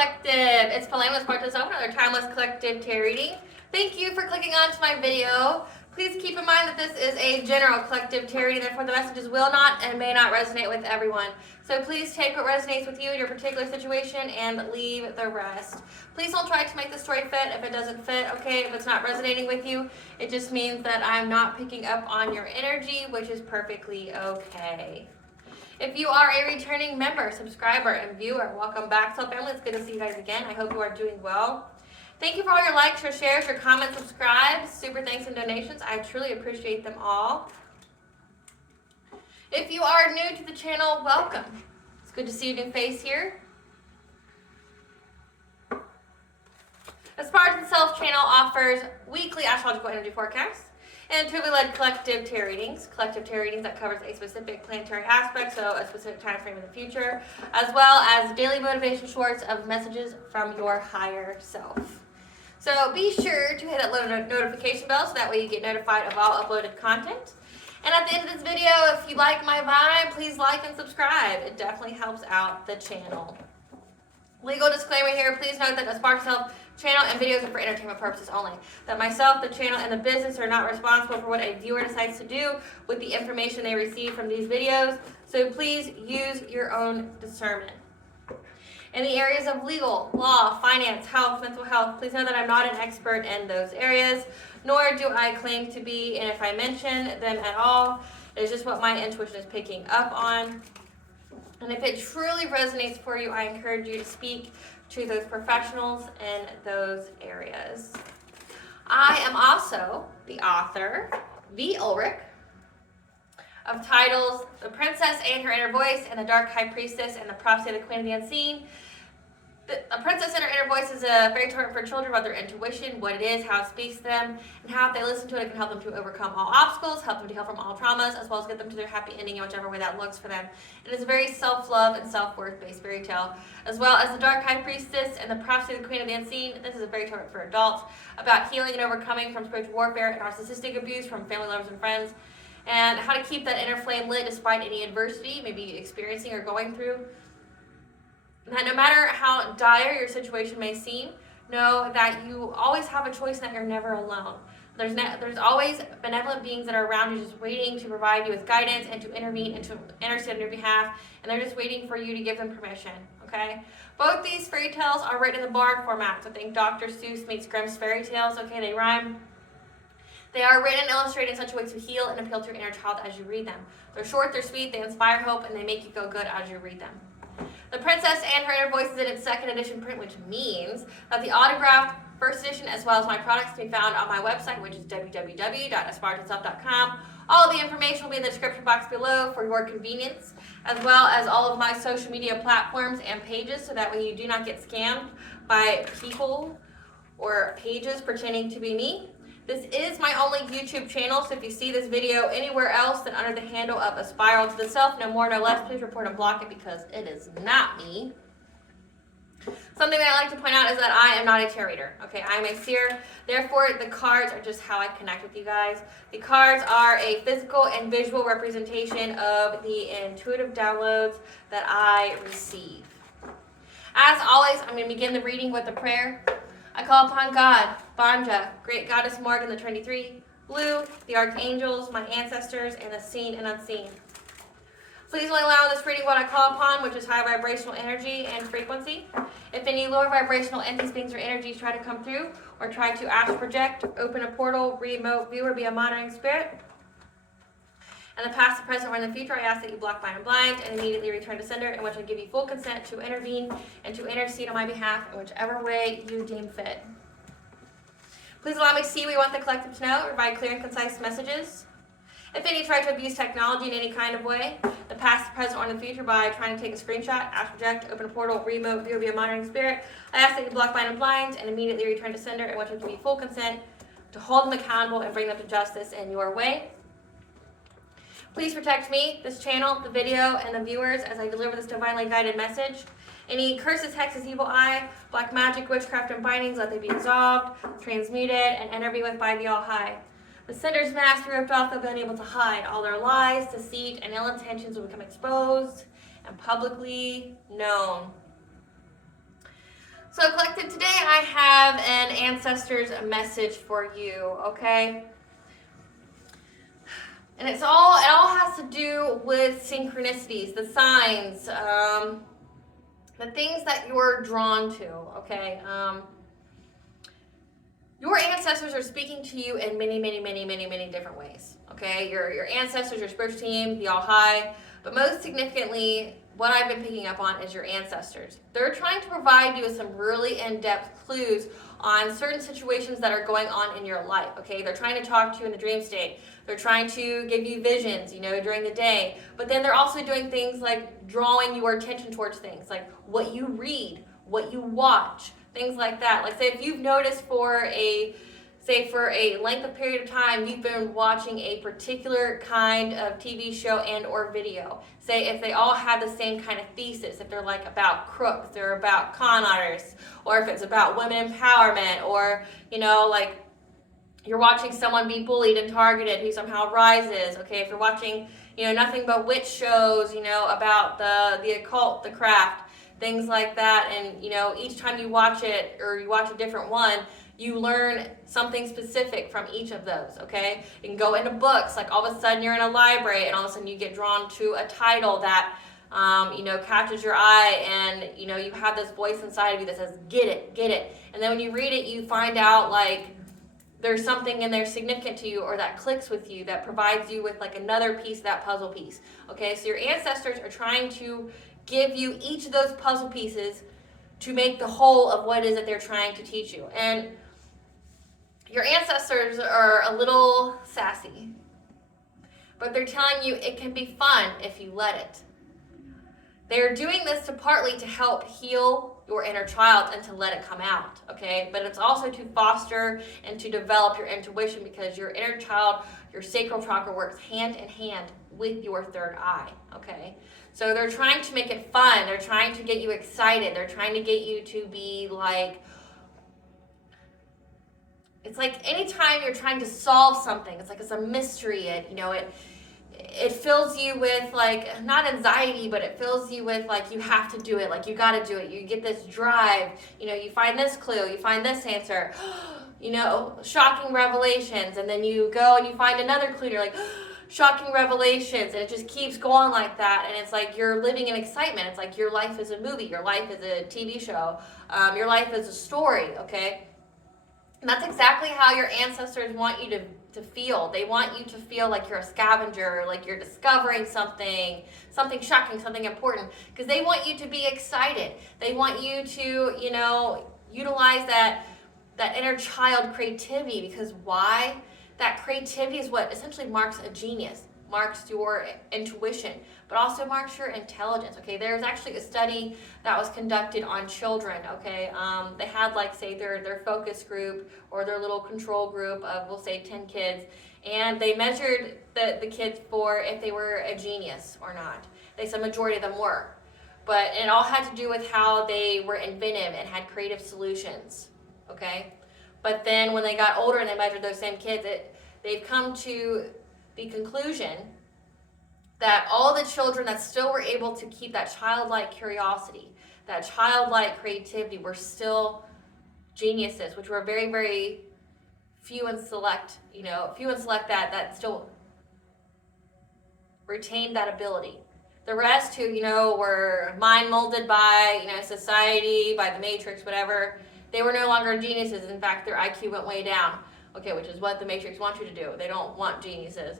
Collective. It's Paloma Aspiraltotheself, another timeless collective tarot reading. Thank you for clicking onto my video. Please keep in mind that this is a general collective tarot reading, therefore the messages will not and may not resonate with everyone. So please take what resonates with you in your particular situation and leave the rest. Please don't try to make the story fit if it doesn't fit, okay? If it's not resonating with you, it just means that I'm not picking up on your energy, which is perfectly okay. If you are a returning member, subscriber, and viewer, welcome back to the family. It's good to see you guys again. I hope you are doing well. Thank you for all your likes, your shares, your comments, subscribes, super thanks, and donations. I truly appreciate them all. If you are new to the channel, welcome. It's good to see a new face here. ASHUTOSH channel offers weekly astrological energy forecasts and truly led collective tarot readings. Collective tarot readings that covers a specific planetary aspect, so a specific time frame in the future, as well as daily motivation shorts of messages from your higher self. So be sure to hit that little notification bell so that way you get notified of all uploaded content. And at the end of this video, if you like my vibe, please like and subscribe. It definitely helps out the channel. Legal disclaimer here, please note that ASHUTOSH channel and videos are for entertainment purposes only. That myself, the channel, and the business are not responsible for what a viewer decides to do with the information they receive from these videos, so please use your own discernment. In the areas of legal, law, finance, health, mental health, please know that I'm not an expert in those areas, nor do I claim to be, and if I mention them at all, it's just what my intuition is picking up on. And if it truly resonates for you, I encourage you to speak to those professionals in those areas. I am also the author, V. Ulrich, of titles The Princess and Her Inner Voice and The Dark High Priestess and The Prophecy of the Queen of the Unseen. A Princess and Her Inner Voice is a fairy tale for children about their intuition, what it is, how it speaks to them, and how if they listen to it, it can help them to overcome all obstacles, help them to heal from all traumas, as well as get them to their happy ending in whichever way that looks for them. It is a very self-love and self-worth based fairy tale, as well as The Dark High Priestess and The Prophecy of the Queen of the Unseen. This is a fairy tale for adults about healing and overcoming from spiritual warfare and narcissistic abuse from family members and friends, and how to keep that inner flame lit despite any adversity you may be experiencing or going through. That no matter how dire your situation may seem, know that you always have a choice and that you're never alone. There's always benevolent beings that are around you just waiting to provide you with guidance and to intervene and to intercede on your behalf, and they're just waiting for you to give them permission, okay? Both these fairy tales are written in the barn format, so think Dr. Seuss meets Grimm's fairy tales, okay? They rhyme. They are written and illustrated in such a way to heal and appeal to your inner child as you read them. They're short, they're sweet, they inspire hope, and they make you feel good as you read them. The Princess and Her Inner Voice is in its second edition print, which means that the autographed first edition, as well as my products, can be found on my website, which is www.aspiraltotheself.com. All of the information will be in the description box below for your convenience, as well as all of my social media platforms and pages, so that way you do not get scammed by people or pages pretending to be me. This is my only YouTube channel, so if you see this video anywhere else than under the handle of A Spiral to the Self, no more, no less, please report and block it because it is not me. Something that I like to point out is that I am not a tarot reader, okay? I am a seer, therefore the cards are just how I connect with you guys. The cards are a physical and visual representation of the intuitive downloads that I receive. As always, I'm going to begin the reading with a prayer. I call upon God, Banja, Great Goddess Morgan, the Trinity Three, Blue, the Archangels, my ancestors, and the seen and unseen. Please only allow this reading what I call upon, which is high vibrational energy and frequency. If any lower vibrational entities, beings, or energies try to come through, or try to astral project, open a portal, remote viewer, be a monitoring spirit, in the past, the present, or in the future, I ask that you block, bind, and blind, and immediately return to sender, in which I give you full consent to intervene and to intercede on my behalf in whichever way you deem fit. Please allow me to see what you want the collective to know, or provide clear and concise messages. If any try to abuse technology in any kind of way, the past, the present, or in the future, by trying to take a screenshot, astral project, open a portal, remote viewer, be a monitoring spirit, I ask that you block, bind, and blind, and immediately return to sender, in which I give you full consent to hold them accountable and bring them to justice in your way. Please protect me, this channel, the video, and the viewers as I deliver this divinely guided message. Any curses, hexes, evil eye, black magic, witchcraft, and bindings, let they be dissolved, transmuted, and intervened with by the All High. The sender's mask be ripped off, they'll be unable to hide. All their lies, deceit, and ill intentions will become exposed and publicly known. So collective, today I have an ancestor's message for you, okay? And it all has to do with synchronicities, the signs, the things that you're drawn to, okay? Your ancestors are speaking to you in many, many, many, many, many different ways, okay? Your ancestors, your spiritual team, the All High, but most significantly, what I've been picking up on is your ancestors. They're trying to provide you with some really in-depth clues on certain situations that are going on in your life, okay? They're trying to talk to you in the dream state. They're trying to give you visions, during the day. But then they're also doing things like drawing your attention towards things, like what you read, what you watch, things like that. Like, say if you've noticed for a length of period of time, you've been watching a particular kind of TV show and or video. Say if they all have the same kind of thesis, if they're like about crooks, they're about con artists, or if it's about women empowerment, or, like you're watching someone be bullied and targeted who somehow rises, okay? If you're watching, nothing but witch shows, about the occult, the craft, things like that, and, each time you watch it, or you watch a different one, you learn something specific from each of those, okay? You can go into books, like all of a sudden you're in a library and all of a sudden you get drawn to a title that, catches your eye, and, you have this voice inside of you that says, get it, get it. And then when you read it, you find out, like, there's something in there significant to you or that clicks with you that provides you with, like, another piece of that puzzle piece, okay? So your ancestors are trying to give you each of those puzzle pieces to make the whole of what it is that they're trying to teach you. And your ancestors are a little sassy, but they're telling you it can be fun if you let it. They're doing this partly to help heal your inner child and to let it come out, okay? But it's also to foster and to develop your intuition, because your inner child, your sacral chakra, works hand in hand with your third eye, okay? So they're trying to make it fun. They're trying to get you excited. They're trying to get you to be like, it's like anytime you're trying to solve something, it's like it's a mystery. It fills you with, like, not anxiety, but it fills you with, like, you have to do it, like, you got to do it. You get this drive, you find this clue, you find this answer, shocking revelations, and then you go and you find another clue, and you're like, shocking revelations, and it just keeps going like that, and it's like you're living in excitement. It's like your life is a movie, your life is a TV show, your life is a story, okay? And that's exactly how your ancestors want you to feel. They want you to feel like you're a scavenger, like you're discovering something shocking, something important, because they want you to be excited. They want you to, utilize that inner child creativity, because why? That creativity is what essentially marks a genius, marks your intuition, but also marks your intelligence, okay? There's actually a study that was conducted on children, okay? They had, like, say, their focus group or their little control group of, we'll say, 10 kids, and they measured the kids for if they were a genius or not. They said majority of them were, but it all had to do with how they were inventive and had creative solutions, okay? But then when they got older and they measured those same kids, they've come to the conclusion that all the children that still were able to keep that childlike curiosity, that childlike creativity, were still geniuses, which were very, very few and select, that still retained that ability. The rest who, were mind molded by, society, by the matrix, whatever, they were no longer geniuses. In fact, their IQ went way down, okay, which is what the matrix wants you to do. They don't want geniuses.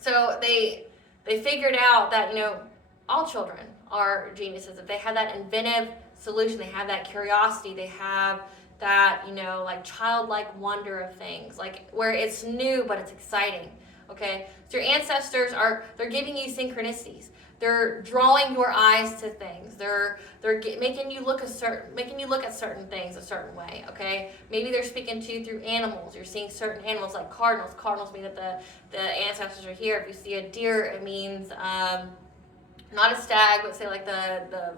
So they figured out that, all children are geniuses. If they have that inventive solution, they have that curiosity, they have that, like childlike wonder of things, like where it's new but it's exciting, okay? So your ancestors they're giving you synchronicities. They're drawing your eyes to things. They're making you look at certain things a certain way, okay? Maybe they're speaking to you through animals. You're seeing certain animals like cardinals. Cardinals mean that the ancestors are here. If you see a deer, it means not a stag, but say like the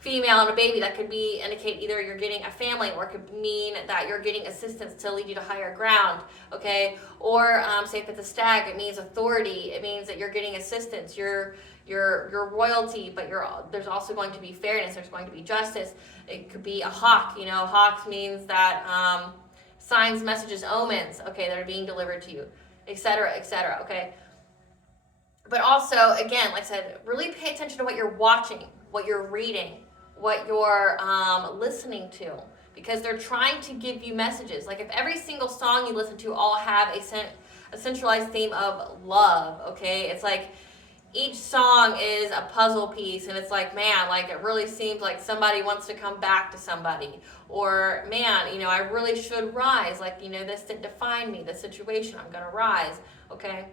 female and a baby. That could indicate either you're getting a family, or it could mean that you're getting assistance to lead you to higher ground, okay? Or say if it's a stag, it means authority. It means that you're getting assistance. You're you're royalty, but there's also going to be fairness, there's going to be justice. It could be a hawk, hawks means that signs, messages, omens, okay, that are being delivered to you, etc., etc., okay? But also, again, like I said, really pay attention to what you're watching, what you're reading, what you're listening to, because they're trying to give you messages. Like if every single song you listen to all have a centralized theme of love, okay? It's like each song is a puzzle piece, and it's like, man, like it really seems like somebody wants to come back to somebody. Or, man, I really should rise. Like, this didn't define me, this situation, I'm going to rise, okay?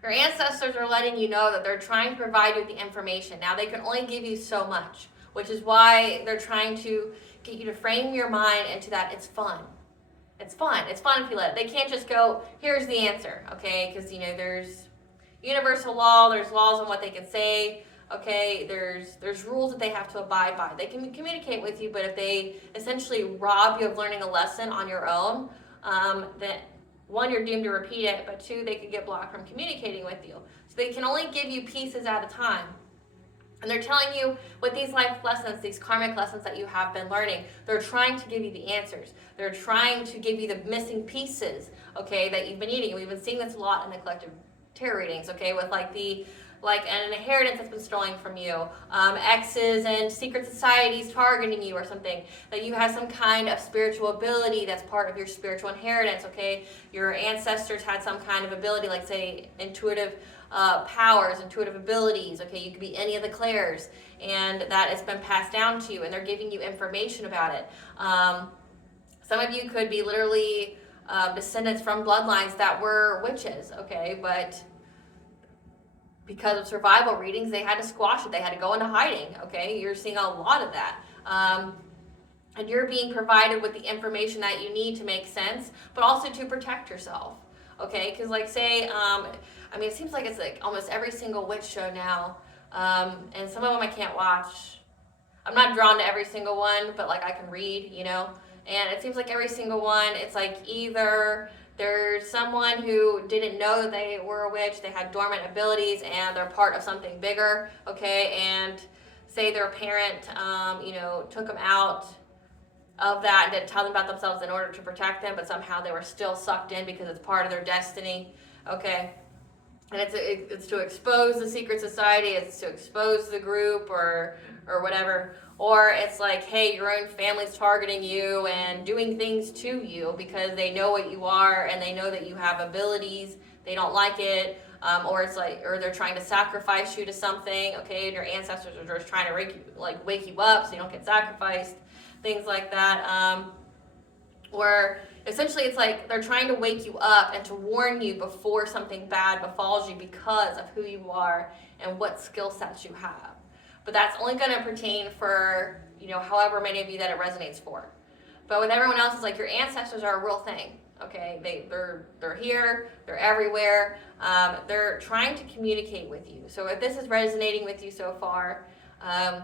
Your ancestors are letting you know that they're trying to provide you with the information. Now, they can only give you so much, which is why they're trying to get you to frame your mind into that it's fun. It's fun. It's fun if you let it. They can't just go, here's the answer, okay? Because, there's universal law, there's laws on what they can say, okay? There's rules that they have to abide by. They can communicate with you, but if they essentially rob you of learning a lesson on your own, then one, you're doomed to repeat it, but two, they could get blocked from communicating with you. So they can only give you pieces at a time. And they're telling you with these life lessons, these karmic lessons that you have been learning, they're trying to give you the answers. They're trying to give you the missing pieces, okay, that you've been eating. We've been seeing this a lot in the collective tarot readings, okay, with like an inheritance that's been stolen from you, exes and secret societies targeting you or something, that you have some kind of spiritual ability that's part of your spiritual inheritance, okay? Your ancestors had some kind of ability, like say intuitive powers, intuitive abilities, okay? You could be any of the clairs, and that has been passed down to you, and they're giving you information about it. Some of you could be literally descendants from bloodlines that were witches, okay? But because of survival readings, they had to squash it. They had to go into hiding, okay? You're seeing a lot of that. And you're being provided with the information that you need to make sense, but also to protect yourself, okay? Because like say, it seems like it's like almost every single witch show now, and some of them I can't watch. I'm not drawn to every single one, but like I can read, and it seems like every single one, it's like either there's someone who didn't know that they were a witch, they had dormant abilities, and they're part of something bigger, okay? And say their parent, took them out of that and didn't tell them about themselves in order to protect them, but somehow they were still sucked in because it's part of their destiny, okay? And it's to expose the secret society, it's to expose the group or whatever. Or it's like, hey, your own family's targeting you and doing things to you because they know what you are and they know that you have abilities. They don't like it. Or it's like, or they're trying to sacrifice you to something, okay? And your ancestors are just trying to wake you up so you don't get sacrificed. Things like that. Or essentially it's like they're trying to wake you up and to warn you before something bad befalls you because of who you are and what skill sets you have. But that's only going to pertain for, however many of you that it resonates for. But with everyone else, it's like your ancestors are a real thing, okay? They're here, they're everywhere. They're trying to communicate with you. So if this is resonating with you so far,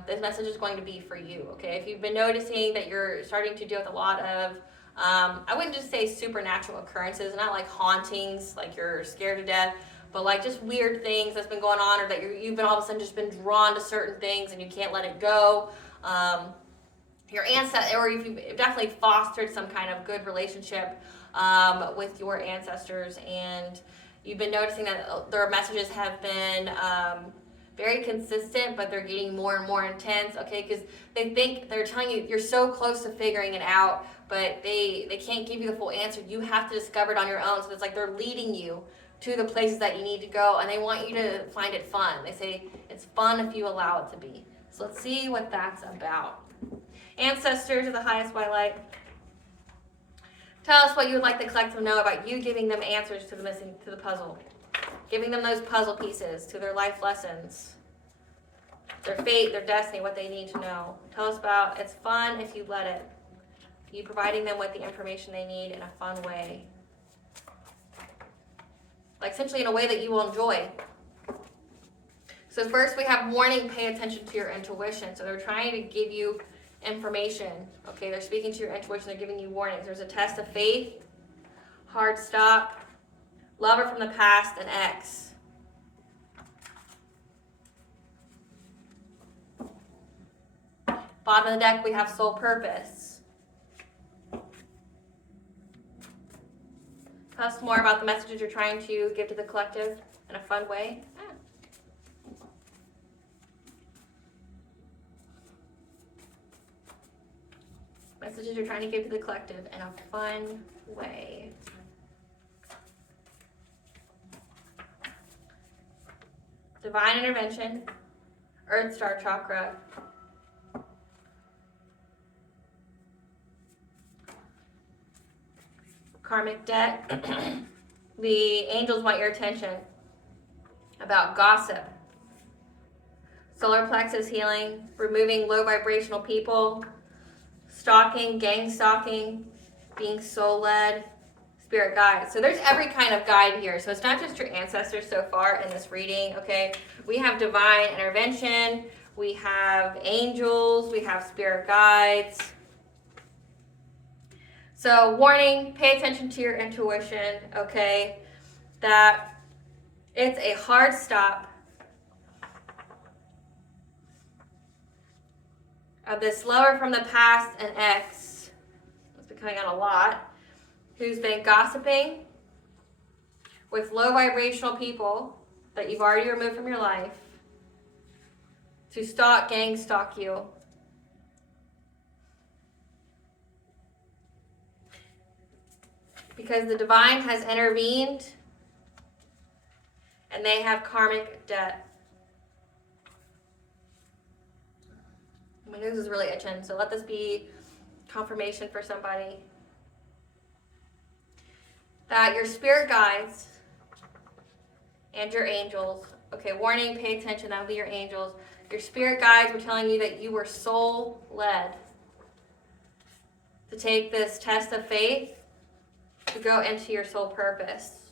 this message is going to be for you, okay? If you've been noticing that you're starting to deal with a lot of, I wouldn't just say supernatural occurrences, not like hauntings, like you're scared to death, but like just weird things that's been going on, or that you've been all of a sudden just been drawn to certain things and you can't let it go. Your ancestors, or if you've definitely fostered some kind of good relationship with your ancestors, and you've been noticing that their messages have been very consistent, but they're getting more and more intense, okay? Because they think they're telling you you're so close to figuring it out, but they can't give you the full answer. You have to discover it on your own. So it's like they're leading you to the places that you need to go, and they want you to find it fun. They say it's fun if you allow it to be. So let's see what that's about. Ancestors of the highest white light, tell us what you would like the collective to know about you giving them answers to the puzzle, giving them those puzzle pieces to their life lessons, their fate, their destiny, what they need to know. Tell us about it's fun if you let it. You providing them with the information they need in a fun way. Like essentially in a way that you will enjoy. So first we have warning, pay attention to your intuition. So they're trying to give you information. Okay, they're speaking to your intuition, they're giving you warnings. There's a test of faith, hard stop, lover from the past, and ex. Bottom of the deck, we have soul purpose. Tell us more about the messages you're trying to give to the collective in a fun way. Messages you're trying to give to the collective in a fun way. Divine intervention, Earth Star chakra. Karmic debt. The angels want your attention. About gossip. Solar plexus healing, removing low vibrational people, stalking, gang stalking, being soul led, spirit guides. So there's every kind of guide here. So it's not just your ancestors so far in this reading, okay? We have divine intervention, we have angels, we have spirit guides. So warning, pay attention to your intuition, okay? That it's a hard stop of this lover from the past and ex, it's been coming on a lot, who's been gossiping with low vibrational people that you've already removed from your life to stalk, gang stalk you. Because the divine has intervened and they have karmic debt. My nose is really itching, so let this be confirmation for somebody. That your spirit guides and your angels, okay, warning, pay attention, that would be your angels. Your spirit guides were telling you that you were soul led to take this test of faith to go into your soul purpose.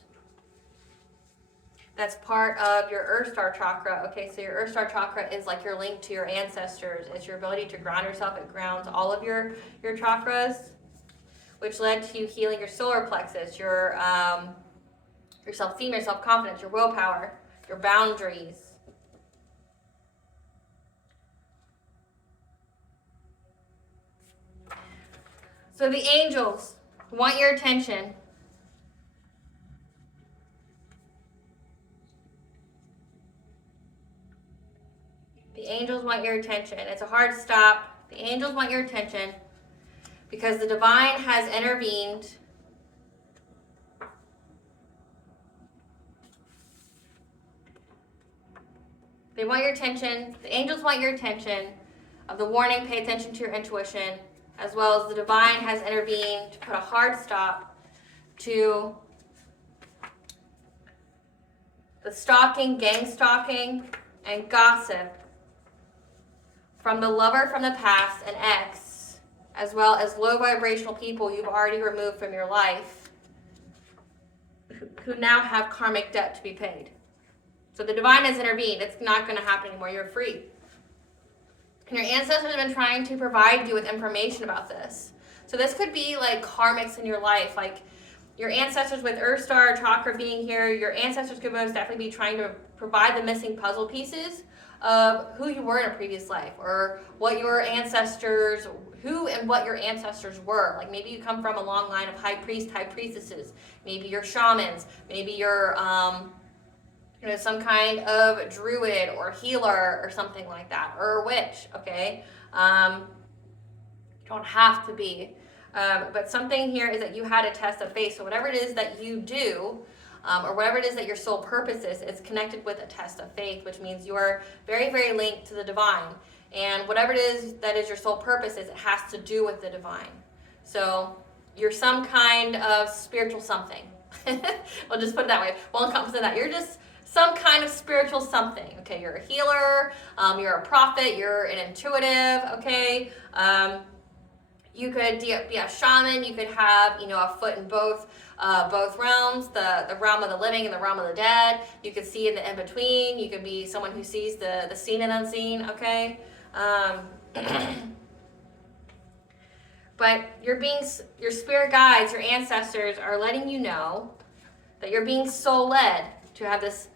That's part of your Earth Star chakra. Okay, so your Earth Star chakra is like your link to your ancestors. It's your ability to ground yourself. It grounds all of your chakras, which led to you healing your solar plexus, your self-esteem, your self-confidence, your willpower, your boundaries. So the angels want your attention. The angels want your attention. It's a hard stop. The angels want your attention because the divine has intervened. They want your attention. The angels want your attention. Of the warning, pay attention to your intuition, as well as the divine has intervened to put a hard stop to the stalking, gang stalking, and gossip from the lover from the past and ex, as well as low vibrational people you've already removed from your life who now have karmic debt to be paid. So the divine has intervened. It's not going to happen anymore. You're free. And your ancestors have been trying to provide you with information about this. So this could be like karmics in your life, like your ancestors with Earth Star chakra being here. Your ancestors could most definitely be trying to provide the missing puzzle pieces of who you were in a previous life, or what your ancestors, who and what your ancestors were. Like maybe you come from a long line of high priest, high priestesses. Maybe you're shamans. Maybe you're some kind of druid or healer or something like that, or a witch. Okay, you don't have to be, but something here is that you had a test of faith. So whatever it is that you do, or whatever it is that your soul purpose is, it's connected with a test of faith, which means you're very, very linked to the divine. And whatever it is that is your soul purpose is, it has to do with the divine. So you're some kind of spiritual something. We'll just put it that way. We'll encompass that. You're just some kind of spiritual something. Okay, you're a healer, you're a prophet, you're an intuitive, okay? You could be a shaman, you could have, a foot in both realms, the realm of the living and the realm of the dead. You could see in the in-between. You could be someone who sees the seen and unseen, okay? But your spirit guides, your ancestors are letting you know that you're being soul-led to have this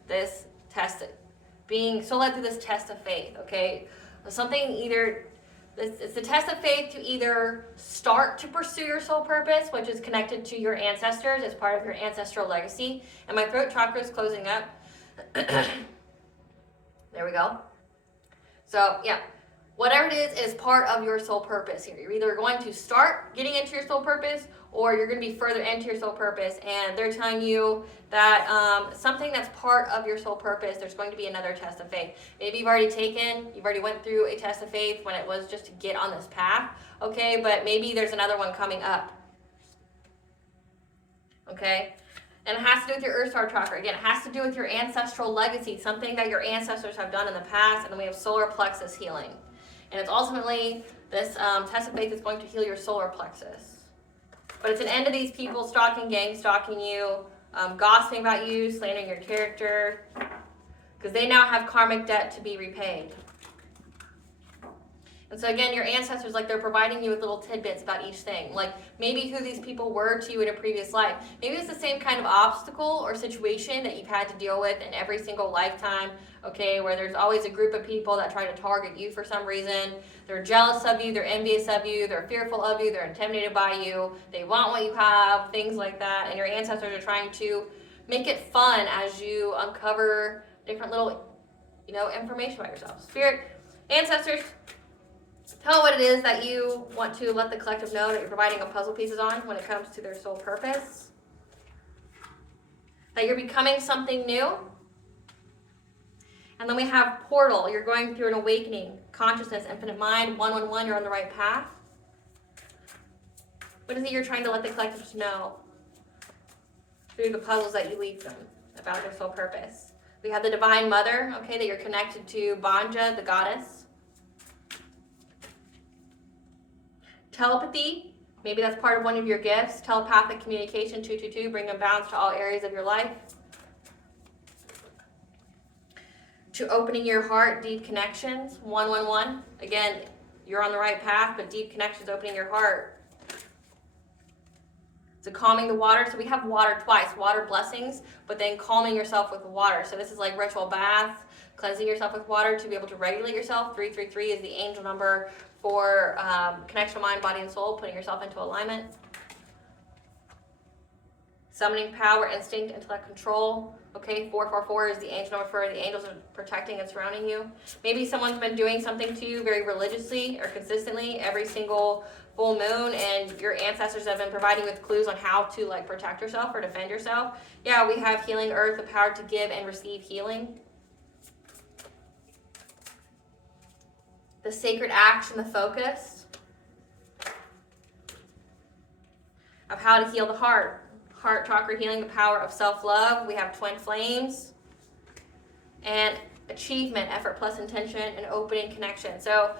test, being soul-led through this test of faith, okay? Something either it's the test of faith to either start to pursue your soul purpose, which is connected to your ancestors as part of your ancestral legacy. And my throat chakra is closing up. There we go. So yeah, whatever it is part of your soul purpose here. You're either going to start getting into your soul purpose, or you're going to be further into your soul purpose, and they're telling you that something that's part of your soul purpose, there's going to be another test of faith. Maybe you've already went through a test of faith when it was just to get on this path, okay, but maybe there's another one coming up, okay? And it has to do with your earth star chakra. Again, it has to do with your ancestral legacy, something that your ancestors have done in the past, and then we have solar plexus healing. And it's ultimately this test of faith is going to heal your solar plexus. But it's an end to these people stalking, gang stalking you, gossiping about you, slandering your character, because they now have karmic debt to be repaid. And so again, your ancestors, like, they're providing you with little tidbits about each thing. Like maybe who these people were to you in a previous life. Maybe it's the same kind of obstacle or situation that you've had to deal with in every single lifetime, okay, where there's always a group of people that try to target you for some reason. They're jealous of you, they're envious of you, they're fearful of you, they're intimidated by you, they want what you have, things like that. And your ancestors are trying to make it fun as you uncover different little, information about yourself. Spirit, ancestors, tell what it is that you want to let the collective know that you're providing puzzle pieces on when it comes to their soul purpose. That you're becoming something new. And then we have portal. You're going through an awakening. Consciousness, infinite mind, 111, you're on the right path. What is it you're trying to let the collective know through the puzzles that you leave them about their soul purpose? We have the divine mother, okay, that you're connected to Banja, the goddess. Telepathy, maybe that's part of one of your gifts. Telepathic communication, 222, bring a balance to all areas of your life. To opening your heart, deep connections, 111. Again, you're on the right path, but deep connections, opening your heart. So calming the water. So we have water twice, water blessings, but then calming yourself with the water. So this is like ritual bath, cleansing yourself with water to be able to regulate yourself. 333 is the angel number for connection of mind, body, and soul, putting yourself into alignment. Summoning power, instinct, intellect, control. Okay, 444 is the angel number for the angels are protecting and surrounding you. Maybe someone's been doing something to you very religiously or consistently every single full moon, and your ancestors have been providing with clues on how to protect yourself or defend yourself. Yeah, we have healing earth, the power to give and receive healing. The sacred action, the focus of how to heal the heart. Heart chakra healing, the power of self-love. We have twin flames. And achievement, effort plus intention, and opening connection. So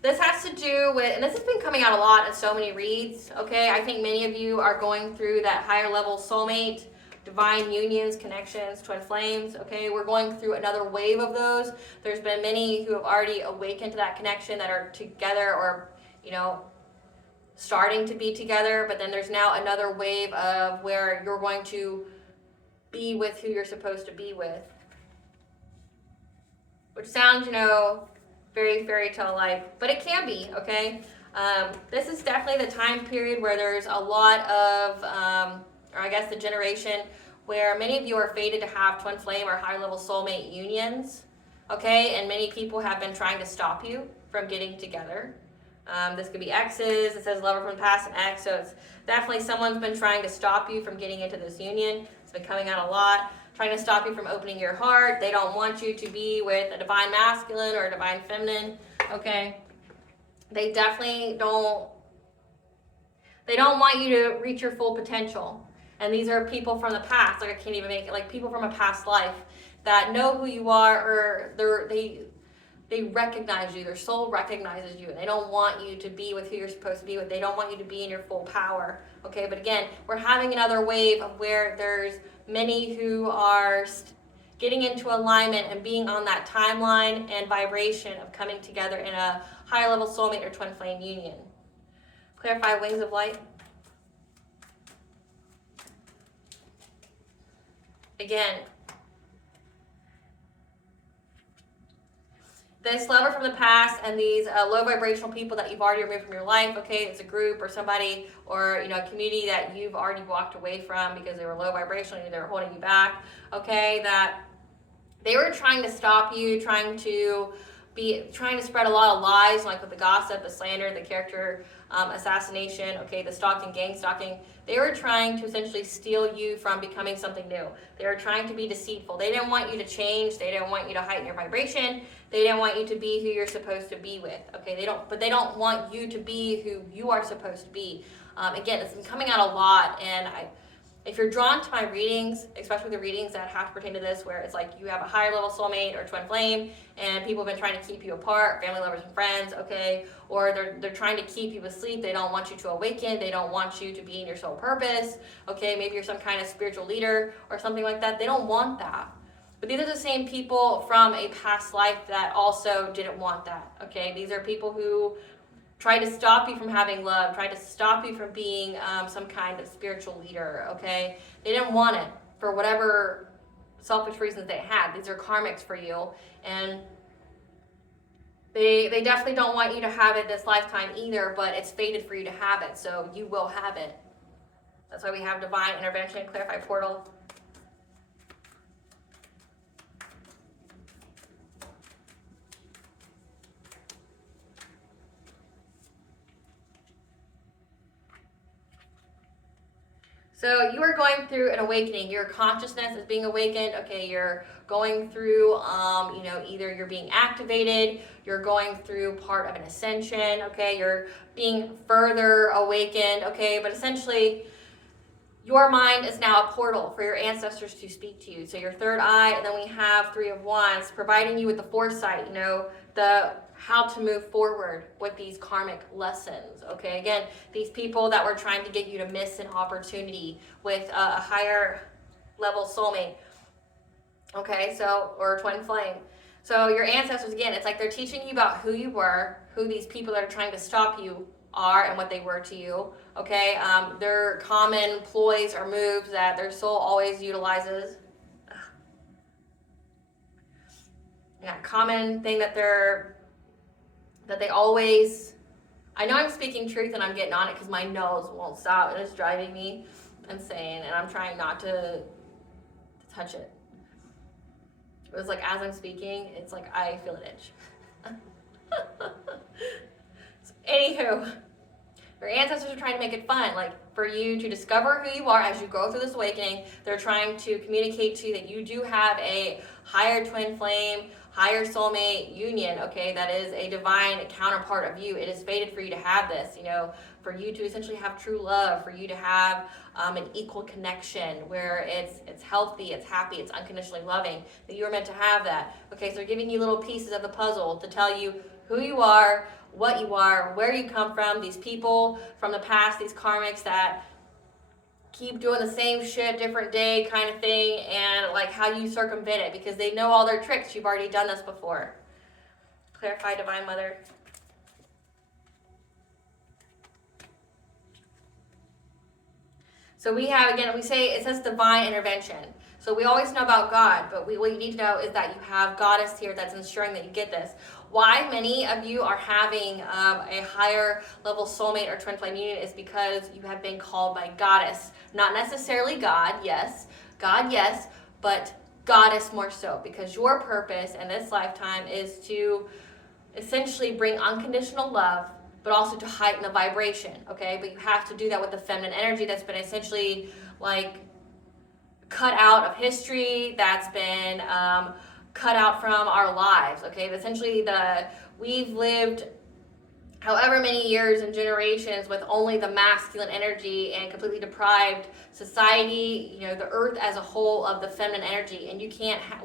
this has to do with, and this has been coming out a lot in so many reads, okay? I think many of you are going through that higher level soulmate, divine unions, connections, twin flames, okay? We're going through another wave of those. There's been many who have already awakened to that connection that are together or, starting to be together, but then there's now another wave of where you're going to be with who you're supposed to be with. Which sounds, very fairy tale like, but it can be, okay? This is definitely the time period where there's a lot of, or I guess the generation where many of you are fated to have twin flame or high level soulmate unions, okay? And many people have been trying to stop you from getting together. This could be exes. It says lover from the past and ex, so it's definitely someone's been trying to stop you from getting into this union. It's been coming out a lot. Trying to stop you from opening your heart. They don't want you to be with a divine masculine or a divine feminine, okay? They definitely don't want you to reach your full potential. And these are people from the past, I can't even make it, people from a past life that know who you are, or they recognize you, their soul recognizes you, and they don't want you to be with who you're supposed to be with. They don't want you to be in your full power, okay? But again, we're having another wave of where there's many who are getting into alignment and being on that timeline and vibration of coming together in a higher level soulmate or twin flame union. Clarify wings of light. Again, this lover from the past and these low vibrational people that you've already removed from your life, okay, it's a group or somebody or, you know, a community that you've already walked away from because they were low vibrational, they were holding you back, okay, that they were trying to stop you, trying to spread a lot of lies, like with the gossip, the slander, the character assassination, okay, the stalking, gang stalking. They were trying to essentially steal you from becoming something new. They were trying to be deceitful. They didn't want you to change. They didn't want you to heighten your vibration. They didn't want you to be who you're supposed to be with, okay? They don't want you to be who you are supposed to be. Again, it's been coming out a lot, and if you're drawn to my readings, especially the readings that have to pertain to this, where it's like you have a higher level soulmate or twin flame, and people have been trying to keep you apart, family, lovers, and friends, okay? Or they're trying to keep you asleep. They don't want you to awaken. They don't want you to be in your soul purpose, okay? Maybe you're some kind of spiritual leader or something like that. They don't want that. But these are the same people from a past life that also didn't want that, okay? These are people who tried to stop you from having love, tried to stop you from being some kind of spiritual leader, okay? They didn't want it for whatever selfish reasons they had. These are karmics for you, and they definitely don't want you to have it this lifetime either, but it's fated for you to have it, so you will have it. That's why we have divine intervention, clarify portal. So you are going through an awakening. Your consciousness is being awakened. Okay, you're going through, either you're being activated, you're going through part of an ascension. Okay, you're being further awakened. Okay, but essentially, your mind is now a portal for your ancestors to speak to you. So your third eye, and then we have Three of Wands, providing you with the foresight. The how to move forward with these karmic lessons, okay? Again, these people that were trying to get you to miss an opportunity with a higher level soulmate, okay? Or a twin flame. So your ancestors, again, it's like they're teaching you about who you were, who these people that are trying to stop you are, and what they were to you, okay? Their common ploys or moves that their soul always utilizes. Yeah, common thing that they always, I know I'm speaking truth and I'm getting on it because my nose won't stop and it's driving me insane, and I'm trying not to touch it. It was like as I'm speaking, it's like I feel an itch. So, anywho, your ancestors are trying to make it fun, like for you to discover who you are as you go through this awakening. They're trying to communicate to you that you do have a higher twin flame, higher soulmate union, okay, that is a divine counterpart of you. It is fated for you to have this, for you to essentially have true love, for you to have an equal connection where it's healthy, it's happy, it's unconditionally loving, that you are meant to have that. Okay, so they're giving you little pieces of the puzzle to tell you who you are, what you are, where you come from, these people from the past, these karmics that keep doing the same shit, different day kind of thing, and like how you circumvent it, because they know all their tricks. You've already done this before. Clarify, Divine Mother. So we have, again, it says divine intervention. So we always know about God, but what you need to know is that you have Goddess here that's ensuring that you get this. Why many of you are having a higher level soulmate or twin flame union is because you have been called by Goddess. Not necessarily God, yes, but Goddess more so, because your purpose in this lifetime is to essentially bring unconditional love, but also to heighten the vibration, okay? But you have to do that with the feminine energy that's been essentially like cut out of history, that's been cut out from our lives, okay? Essentially, we've lived however many years and generations with only the masculine energy and completely deprived society, the earth as a whole, of the feminine energy. And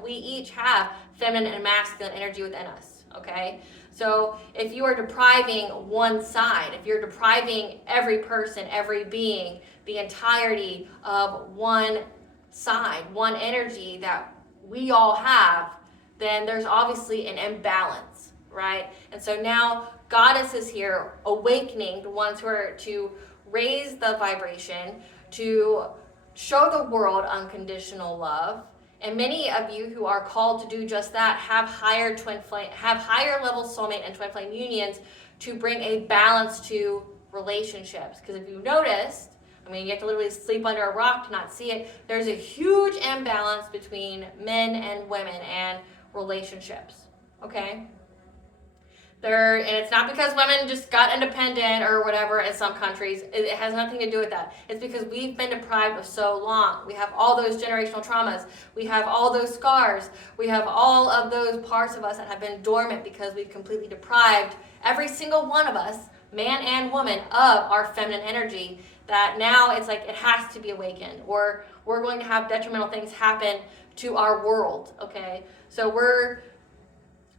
we each have feminine and masculine energy within us, okay? So if you are depriving one side, if you're depriving every person, every being, the entirety of one side, one energy that we all have, then there's obviously an imbalance, right? And so now Goddess is here awakening the ones who are to raise the vibration, to show the world unconditional love, And many of you who are called to do just that have higher level soulmate and twin flame unions to bring a balance to relationships. Because if you've noticed, I mean, you have to literally sleep under a rock to not see it. There's a huge imbalance between men and women and relationships, okay? And it's not because women just got independent or whatever in some countries. It has nothing to do with that. It's because we've been deprived of so long. We have all those generational traumas. We have all those scars. We have all of those parts of us that have been dormant because we've completely deprived every single one of us, man and woman, of our feminine energy, that now it's like it has to be awakened, or we're going to have detrimental things happen to our world, okay? So we're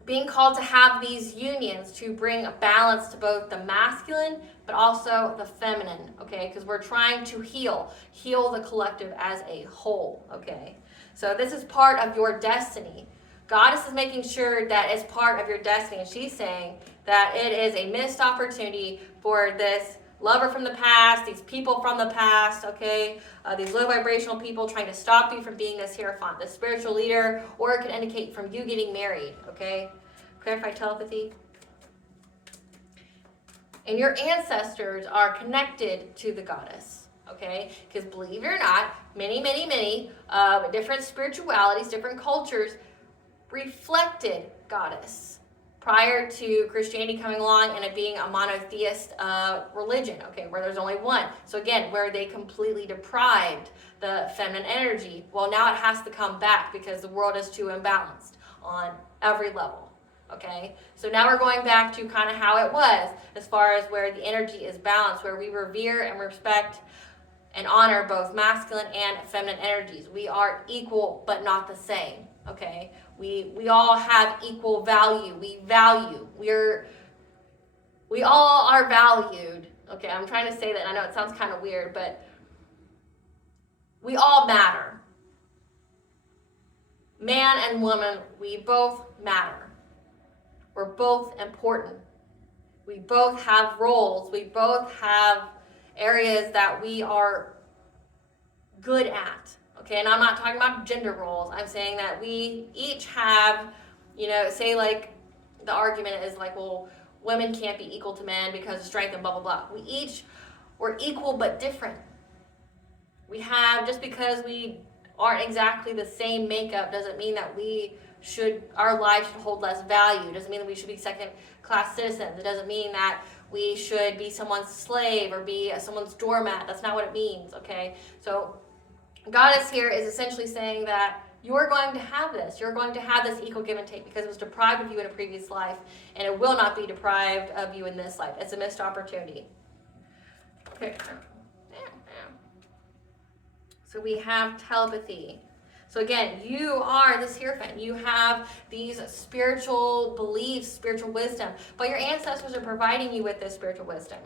being called to have these unions to bring a balance to both the masculine but also the feminine, okay? Because we're trying to heal the collective as a whole, okay? So this is part of your destiny. Goddess is making sure that it's part of your destiny, and she's saying that it is a missed opportunity for this lover from the past, these people from the past, okay? These low vibrational people trying to stop you from being this Hierophant, this spiritual leader, or it could indicate from you getting married, okay? Clarify telepathy. And your ancestors are connected to the goddess, okay? Because believe it or not, many different spiritualities, different cultures reflected goddess prior to Christianity coming along and it being a monotheist religion, okay, where there's only one. So again, where they completely deprived the feminine energy. Well, now it has to come back because the world is too imbalanced on every level, okay? So now we're going back to kind of how it was as far as where the energy is balanced, where we revere and respect and honor both masculine and feminine energies. We are equal but not the same, okay? We all have equal value. We all are valued. Okay, I'm trying to say that. I know it sounds kind of weird, but we all matter. Man and woman, we both matter. We're both important. We both have roles. We both have areas that we are good at. Okay, and I'm not talking about gender roles. I'm saying that we each have, say like the argument is like, well, women can't be equal to men because of strength and blah, blah, blah. We're equal but different. We have, just because we aren't exactly the same makeup doesn't mean that our lives should hold less value. It doesn't mean that we should be second-class citizens. It doesn't mean that we should be someone's slave or be someone's doormat. That's not what it means, okay? So Goddess here is essentially saying that you're going to have this. You're going to have this equal give and take because it was deprived of you in a previous life, and it will not be deprived of you in this life. It's a missed opportunity. Okay. So we have telepathy. So again, you are this Hierophant. You have these spiritual beliefs, spiritual wisdom, but your ancestors are providing you with this spiritual wisdom.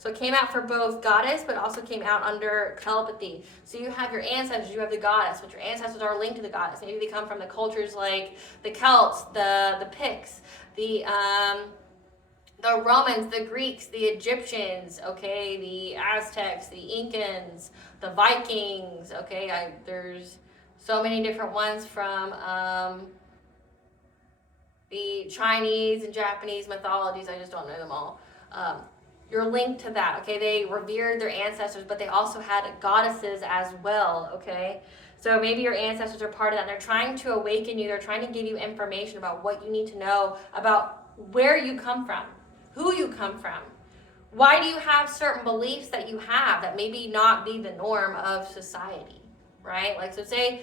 So it came out for both goddess, but also came out under telepathy. So you have your ancestors, you have the goddess, but your ancestors are linked to the goddess. Maybe they come from the cultures like the Celts, the Picts, the Romans, the Greeks, the Egyptians, okay, the Aztecs, the Incans, the Vikings, okay. There's so many different ones from the Chinese and Japanese mythologies. I just don't know them all. You're linked to that, okay? They revered their ancestors, but they also had goddesses as well, okay? So maybe your ancestors are part of that, and they're trying to awaken you. They're trying to give you information about what you need to know about where you come from, who you come from. Why do you have certain beliefs that you have that maybe not be the norm of society, right? Like, so say,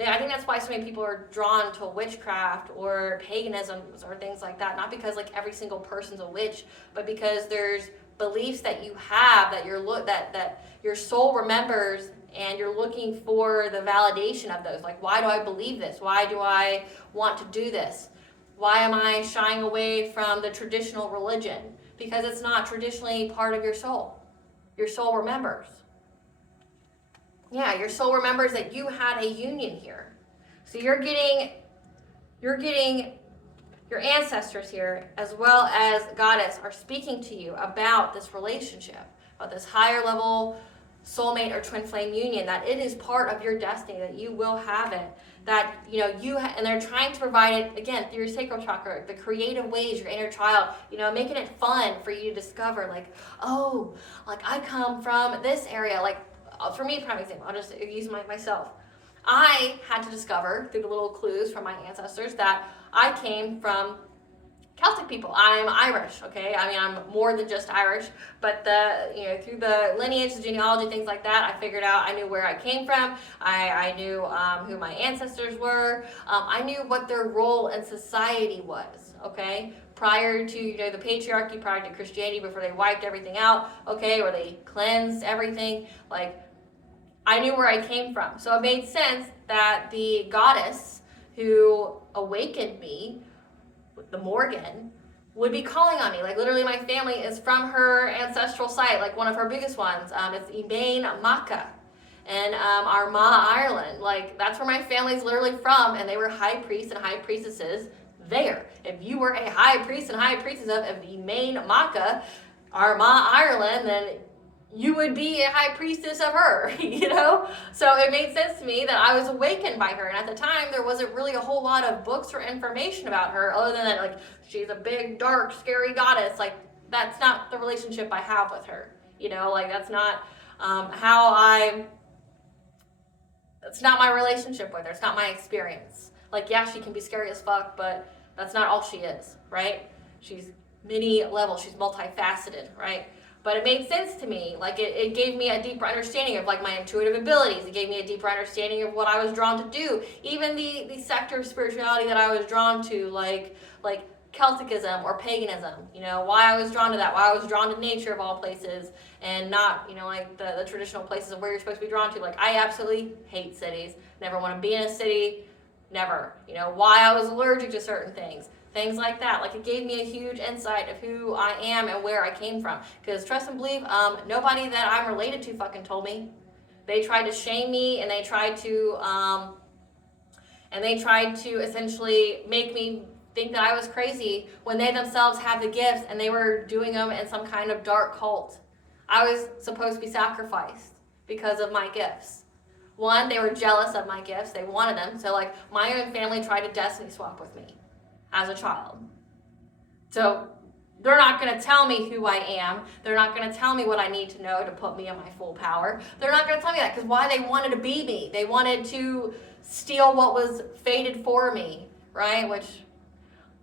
I think that's why so many people are drawn to witchcraft or paganism or things like that. Not because like every single person's a witch, but because there's beliefs that you have that that your soul remembers, and you're looking for the validation of those. Like, why do I believe this? Why do I want to do this? Why am I shying away from the traditional religion? Because it's not traditionally part of your soul. Your soul remembers. Yeah, your soul remembers that you had a union here. So you're getting your ancestors here, as well as Goddess, are speaking to you about this relationship, about this higher level soulmate or twin flame union, that it is part of your destiny, that you will have it, that and they're trying to provide it again through your sacral chakra, the creative ways, your inner child, making it fun for you to discover, like, oh, like I come from this area. Like for me, prime example, I'll just use myself. I had to discover through the little clues from my ancestors that I came from Celtic people. I'm Irish, okay? I mean, I'm more than just Irish, but through the lineage, the genealogy, things like that, I figured out, I knew where I came from. I knew who my ancestors were. I knew what their role in society was, okay? Prior to, the patriarchy, prior to Christianity, before they wiped everything out, okay, or they cleansed everything, like, I knew where I came from. So it made sense that the goddess who awakened me, the Morgan, would be calling on me. Like literally my family is from her ancestral site, like one of her biggest ones. It's Ibain Maka and Armagh, Ireland. Like that's where my family's literally from, and they were high priests and high priestesses there. If you were a high priest and high priestess of Ibain Maka, Armagh, Ireland, then you would be a high priestess of her, So it made sense to me that I was awakened by her. And at the time, there wasn't really a whole lot of books or information about her other than that, like, she's a big, dark, scary goddess. Like, that's not the relationship I have with her. Like, that's not that's not my relationship with her. It's not my experience. Like, yeah, she can be scary as fuck, but that's not all she is, right? She's many levels. She's multifaceted, right? But it made sense to me. Like it gave me a deeper understanding of like my intuitive abilities. It gave me a deeper understanding of what I was drawn to do. Even the sector of spirituality that I was drawn to, like Celticism or paganism. Why I was drawn to that. Why I was drawn to nature of all places, and not like the traditional places of where you're supposed to be drawn to. Like I absolutely hate cities. Never want to be in a city. Never. Why I was allergic to certain things. Things like that. Like it gave me a huge insight of who I am and where I came from. Because trust and believe, nobody that I'm related to fucking told me. They tried to shame me, and they tried to essentially make me think that I was crazy when they themselves had the gifts and they were doing them in some kind of dark cult. I was supposed to be sacrificed because of my gifts. One, they were jealous of my gifts. They wanted them. So like my own family tried to destiny swap with me as a child. So they're not going to tell me who I am. They're not going to tell me what I need to know to put me in my full power. They're not going to tell me that because why? They wanted to be me. They wanted to steal what was fated for me, right? Which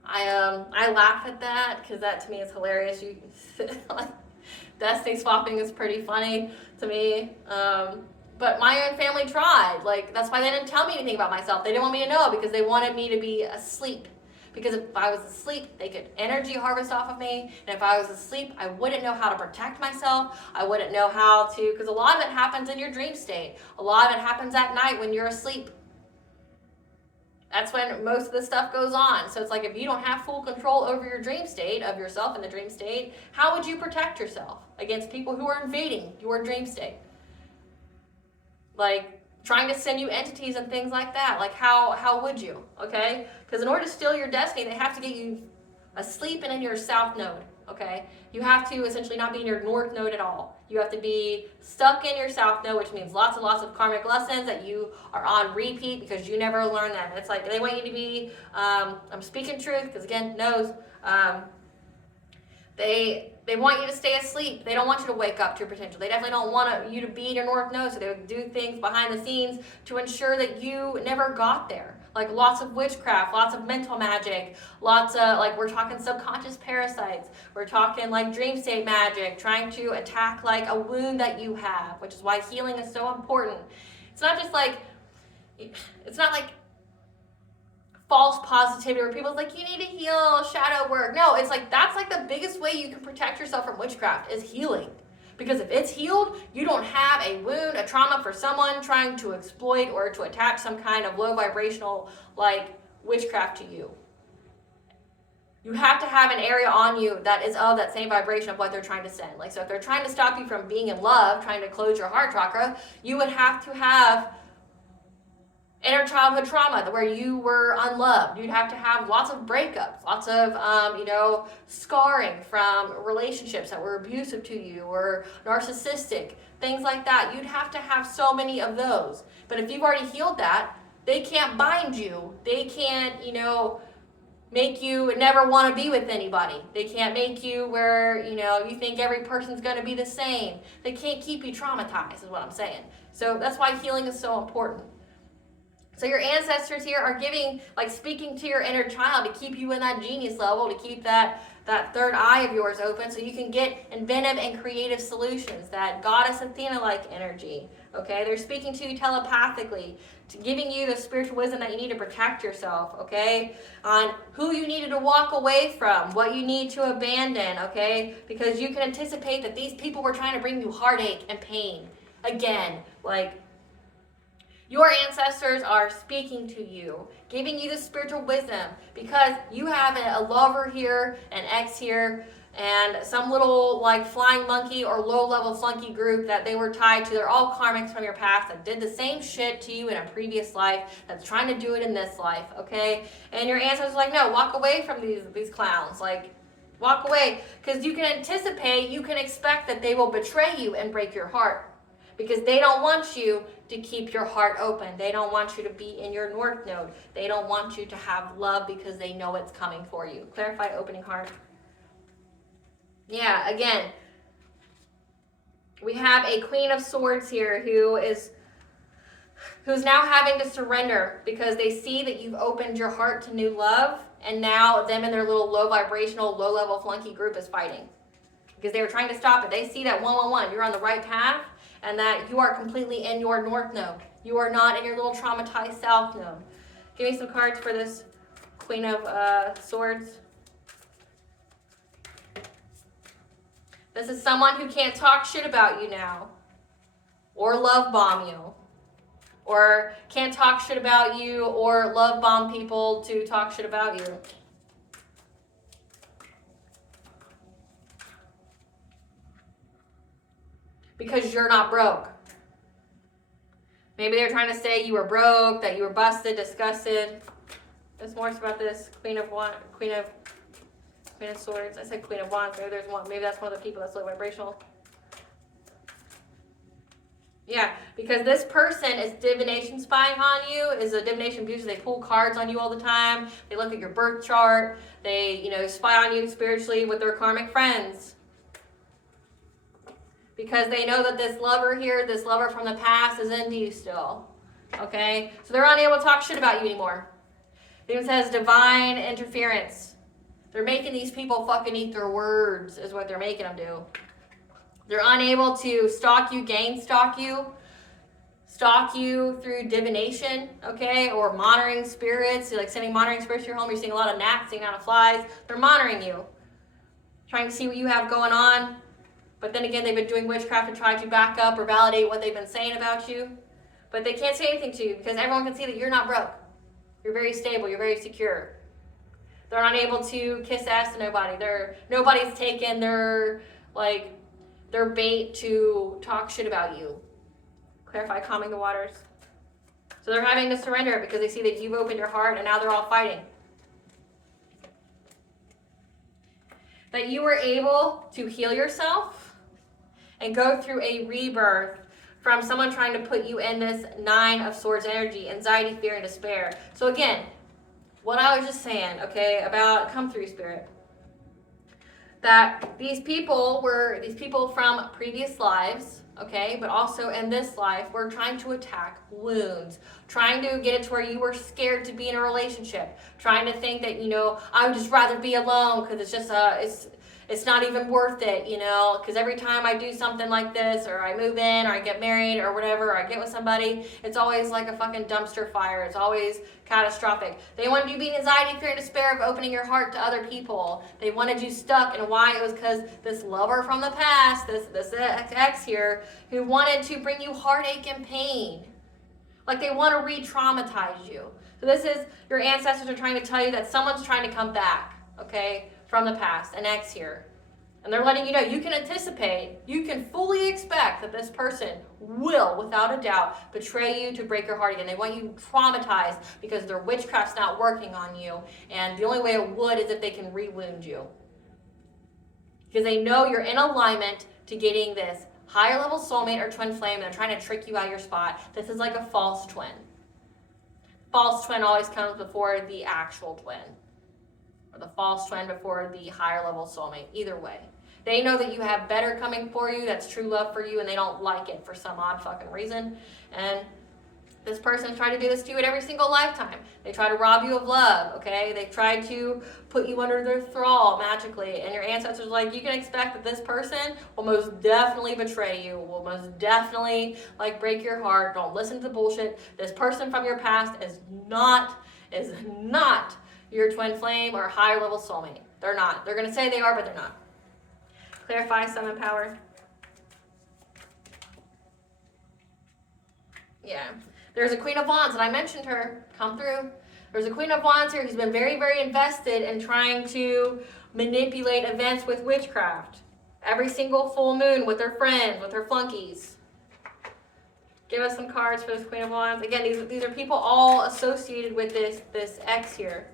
I laugh at that because that to me is hilarious. Destiny swapping is pretty funny to me. But my own family tried. Like that's why they didn't tell me anything about myself. They didn't want me to know because they wanted me to be asleep. Because if I was asleep, they could energy harvest off of me. And if I was asleep, I wouldn't know how to protect myself. I wouldn't know how to, because a lot of it happens in your dream state. A lot of it happens at night when you're asleep. That's when most of the stuff goes on. So it's like if you don't have full control over your dream state, of yourself in the dream state, how would you protect yourself against people who are invading your dream state? Like, trying to send you entities and things like that. Like how would you, okay? Because in order to steal your destiny, they have to get you asleep and in your south node, okay? You have to essentially not be in your north node at all. You have to be stuck in your south node, which means lots and lots of karmic lessons that you are on repeat because you never learn them. It's like they want you to be, I'm speaking truth because again, nodes, they want you to stay asleep. They don't want you to wake up to your potential. They definitely don't want you to be in your north node, so they would do things behind the scenes to ensure that you never got there. Like lots of witchcraft, lots of mental magic, lots of, like we're talking subconscious parasites. We're talking like dream state magic, trying to attack like a wound that you have, which is why healing is so important. It's not just like, it's not like false positivity where people's like, you need to heal, shadow work. No, it's like, that's like the biggest way you can protect yourself from witchcraft is healing. Because if it's healed, you don't have a wound, a trauma for someone trying to exploit or to attach some kind of low vibrational like witchcraft to you. You have to have an area on you that is of that same vibration of what they're trying to send. Like, so if they're trying to stop you from being in love, trying to close your heart chakra, you would have to have inner childhood trauma where you were unloved. You'd have to have lots of breakups, lots of, scarring from relationships that were abusive to you or narcissistic, things like that. You'd have to have so many of those. But if you've already healed that, they can't bind you. They can't, make you never want to be with anybody. They can't make you where, you think every person's going to be the same. They can't keep you traumatized, is what I'm saying. So that's why healing is so important. So your ancestors here are speaking to your inner child to keep you in that genius level, to keep that third eye of yours open so you can get inventive and creative solutions, that goddess Athena-like energy, okay? They're speaking to you telepathically, to giving you the spiritual wisdom that you need to protect yourself, okay? On who you needed to walk away from, what you need to abandon, okay? Because you can anticipate that these people were trying to bring you heartache and pain. Again, your ancestors are speaking to you, giving you the spiritual wisdom, because you have a lover here, an ex here, and some little flying monkey or low-level flunky group that they were tied to. They're all karmics from your past that did the same shit to you in a previous life, that's trying to do it in this life, okay? And your ancestors are no, walk away from these clowns. Walk away, because you can anticipate, you can expect that they will betray you and break your heart. Because they don't want you to keep your heart open. They don't want you to be in your north node. They don't want you to have love because they know it's coming for you. Clarified opening heart. Yeah, again, we have a Queen of Swords here who's now having to surrender because they see that you've opened your heart to new love, and now them and their little low vibrational, low level flunky group is fighting. Because they were trying to stop it. They see that 111, you're on the right path, and that you are completely in your north node. You are not in your little traumatized south node. Give me some cards for this Queen of Swords. This is someone who can't talk shit about you now, or love bomb you, or can't talk shit about you, or love bomb people to talk shit about you. Because you're not broke. Maybe they're trying to say you were broke, that you were busted, disgusted. There's more about this Queen of Swords. I said Queen of Wands. Maybe that's one of the people that's low vibrational. Yeah, because this person is divination spying on you, is a divination abuser. They pull cards on you all the time. They look at your birth chart. They, spy on you spiritually with their karmic friends. Because they know that this lover here, this lover from the past, is into you still. Okay? So they're unable to talk shit about you anymore. It even says divine interference. They're making these people fucking eat their words, is what they're making them do. They're unable to stalk you, gang stalk you through divination, okay? Or monitoring spirits, sending monitoring spirits to your home. You're seeing a lot of gnats, seeing a lot of flies. They're monitoring you, trying to see what you have going on. But then again, they've been doing witchcraft to try to back up or validate what they've been saying about you. But they can't say anything to you because everyone can see that you're not broke. You're very stable. You're very secure. They're not able to kiss ass to nobody. Nobody's taken their bait to talk shit about you. Clarify, calming the waters. So they're having to surrender because they see that you've opened your heart and now they're all fighting. That you were able to heal yourself and go through a rebirth from someone trying to put you in this 9 of Swords energy, anxiety, fear, and despair. So again, what I was just saying, okay, about come through spirit. That these people from previous lives, okay, but also in this life, were trying to attack wounds, trying to get it to where you were scared to be in a relationship, trying to think that, I would just rather be alone because it's just it's not even worth it, because every time I do something like this, or I move in, or I get married, or whatever, or I get with somebody, it's always like a fucking dumpster fire. It's always catastrophic. They wanted you to be in anxiety, fear, and despair of opening your heart to other people. They wanted you stuck, and why? It was because this lover from the past, this ex here, who wanted to bring you heartache and pain. They want to re-traumatize you. So this is, your ancestors are trying to tell you that someone's trying to come back, okay? From the past, an ex here. And they're letting you know, you can anticipate, you can fully expect that this person will, without a doubt, betray you to break your heart again. They want you traumatized because their witchcraft's not working on you. And the only way it would is if they can re-wound you. Because they know you're in alignment to getting this higher level soulmate or twin flame. They're trying to trick you out of your spot. This is like a false twin. False twin always comes before the actual twin. Or the false twin before the higher level soulmate. Either way. They know that you have better coming for you, that's true love for you, and they don't like it for some odd fucking reason. And this person's tried to do this to you at every single lifetime. They try to rob you of love, okay? They try to put you under their thrall magically. And your ancestors are like, you can expect that this person will most definitely betray you, will most definitely like break your heart. Don't listen to the bullshit. This person from your past is not your twin flame or higher level soulmate. They're not. They're going to say they are, but they're not. Clarify, summon power. Yeah. There's a Queen of Wands, and I mentioned her. Come through. There's a Queen of Wands here who's been very, very invested in trying to manipulate events with witchcraft. Every single full moon with her friends, with her flunkies. Give us some cards for this Queen of Wands. Again, these are people all associated with this X here.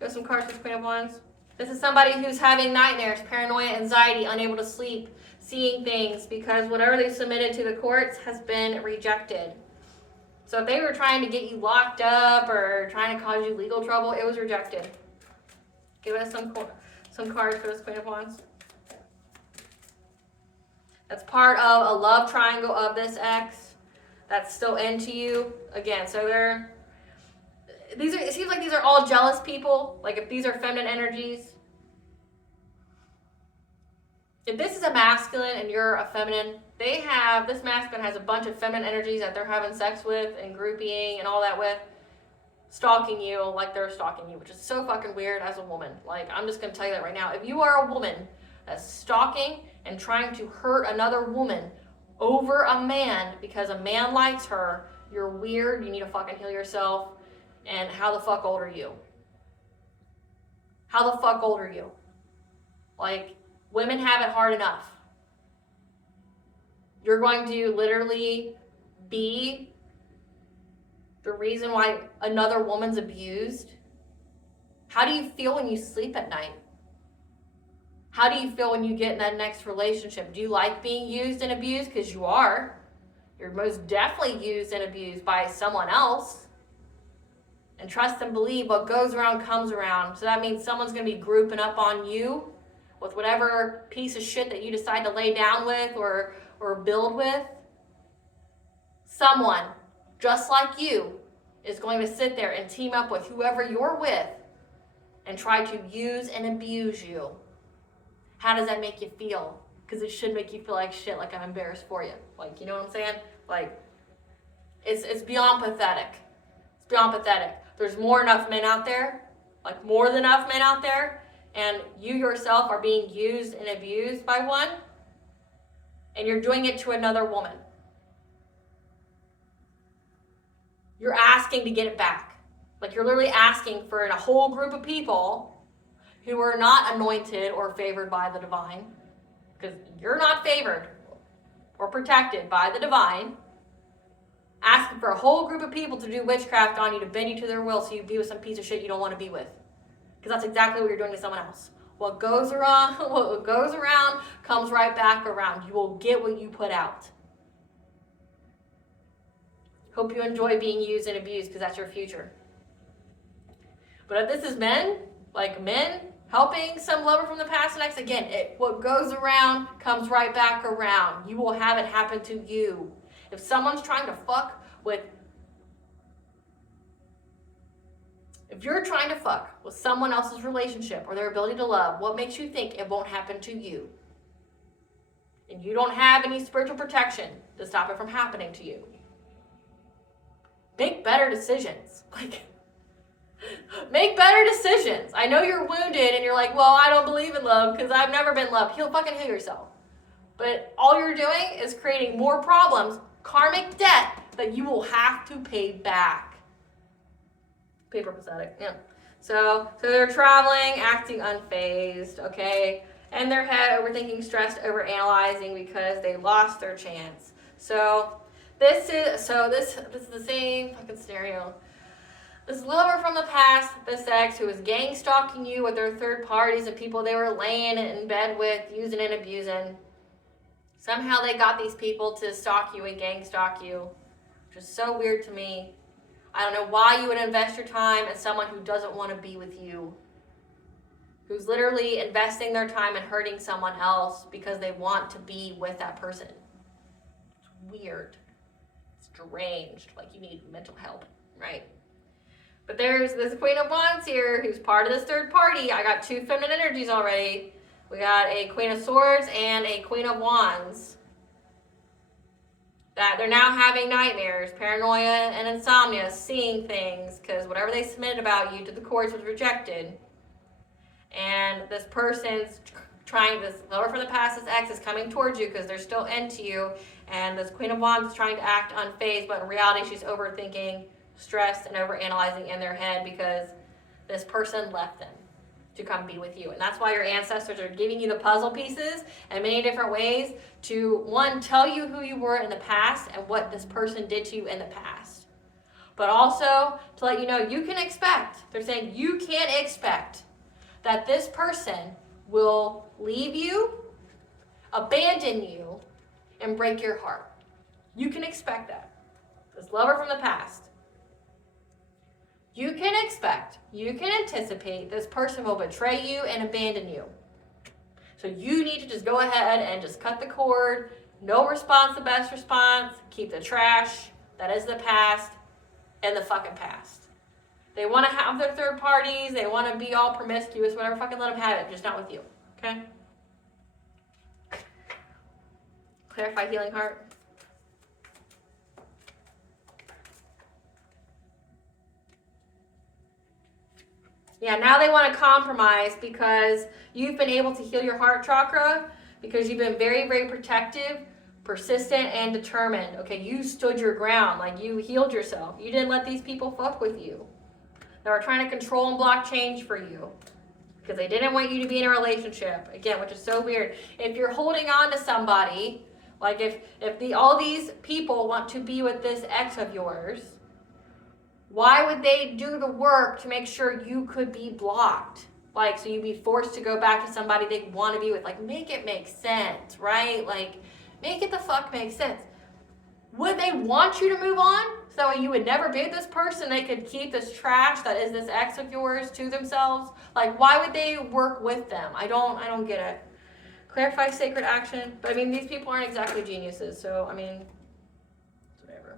Give us some cards for this Queen of Wands. This is somebody who's having nightmares, paranoia, anxiety, unable to sleep, seeing things because whatever they submitted to the courts has been rejected. So if they were trying to get you locked up or trying to cause you legal trouble, it was rejected. Give us some cards for this Queen of Wands. That's part of a love triangle of this ex that's still into you. Again, so it seems like these are all jealous people. Like if these are feminine energies. If this is a masculine and you're a feminine, this masculine has a bunch of feminine energies that they're having sex with and grouping and all that with, stalking you like they're stalking you, which is so fucking weird as a woman. Like, I'm just going to tell you that right now. If you are a woman that's stalking and trying to hurt another woman over a man because a man likes her, you're weird, you need to fucking heal yourself. And how the fuck old are you? How the fuck old are you? Like, women have it hard enough. You're going to literally be the reason why another woman's abused. How do you feel when you sleep at night? How do you feel when you get in that next relationship? Do you like being used and abused? Because you are. You're most definitely used and abused by someone else. And trust and believe what goes around comes around. So that means someone's going to be grouping up on you with whatever piece of shit that you decide to lay down with or build with. Someone just like you is going to sit there and team up with whoever you're with and try to use and abuse you. How does that make you feel? Because it should make you feel like shit, like I'm embarrassed for you. Like, you know what I'm saying? Like, it's beyond pathetic. It's beyond pathetic. There's more than enough men out there, and you yourself are being used and abused by one, and you're doing it to another woman. You're asking to get it back. Like, you're literally asking for a whole group of people who are not anointed or favored by the divine, because you're not favored or protected by the divine, asking for a whole group of people to do witchcraft on you, to bend you to their will so you be with some piece of shit you don't want to be with. Because that's exactly what you're doing to someone else. What goes around comes right back around. You will get what you put out. Hope you enjoy being used and abused, because that's your future. But if this is men helping some lover from the past and ex, again, what goes around comes right back around. You will have it happen to you. If someone's trying to fuck with, if you're trying to fuck with someone else's relationship or their ability to love, what makes you think it won't happen to you? And you don't have any spiritual protection to stop it from happening to you. Make better decisions. Make better decisions. I know you're wounded and you're like, well, I don't believe in love because I've never been loved. Fucking heal yourself. But all you're doing is creating more problems, karmic debt that you will have to pay back. Paper pathetic. Yeah. So they're traveling, acting unfazed, okay? In their head, overthinking, stressed, overanalyzing because they lost their chance. So this is the same fucking scenario. This lover from the past, this ex who was gang stalking you with their third parties and people they were laying in bed with, using and abusing. Somehow they got these people to stalk you and gang stalk you, which is so weird to me. I don't know why you would invest your time in someone who doesn't want to be with you, who's literally investing their time in hurting someone else because they want to be with that person. It's weird. It's deranged. Like you need mental help, right? But there's this Queen of Wands here who's part of this third party. I got two feminine energies already. We got a Queen of Swords and a Queen of Wands. That they're now having nightmares, paranoia, and insomnia, seeing things, because whatever they submitted about you to the courts was rejected. And this person's this lover from the past, this ex, is coming towards you because they're still into you. And this Queen of Wands is trying to act unfazed, but in reality, she's overthinking, stressed, and overanalyzing in their head because this person left them to come be with you. And that's why your ancestors are giving you the puzzle pieces in many different ways to, one, tell you who you were in the past and what this person did to you in the past. But also to let you know you can expect, they're saying you can expect that this person will leave you, abandon you, and break your heart. You can expect that. This lover from the past. You can expect, you can anticipate this person will betray you and abandon you. So you need to just go ahead and just cut the cord. No response, the best response. Keep the trash that is the past in the fucking past. They want to have their third parties. They want to be all promiscuous, whatever. Fucking let them have it, just not with you. Okay? Clarify, healing heart. Yeah, now they want to compromise because you've been able to heal your heart chakra because you've been very, very protective, persistent, and determined. Okay, you stood your ground. Like, you healed yourself. You didn't let these people fuck with you. They were trying to control and block change for you because they didn't want you to be in a relationship. Again, which is so weird. If you're holding on to somebody, like if all these people want to be with this ex of yours, why would they do the work to make sure you could be blocked? Like, so you'd be forced to go back to somebody they want to be with. Like, make it make sense, right? Like, make it the fuck make sense. Would they want you to move on? So you would never be with this person. They could keep this trash that is this ex of yours to themselves. Like, why would they work with them? I don't get it. Clarify sacred action. But I mean, these people aren't exactly geniuses. So, I mean, whatever.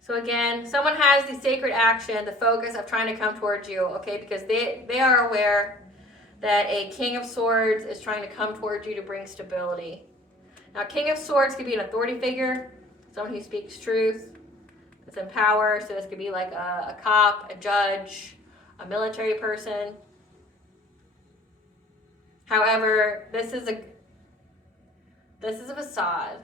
So again, someone has the sacred action, the focus of trying to come towards you, okay? Because they are aware that a King of Swords is trying to come towards you to bring stability. Now, King of Swords could be an authority figure, someone who speaks truth, that's in power. So this could be like a cop, a judge, a military person. However, this is a facade.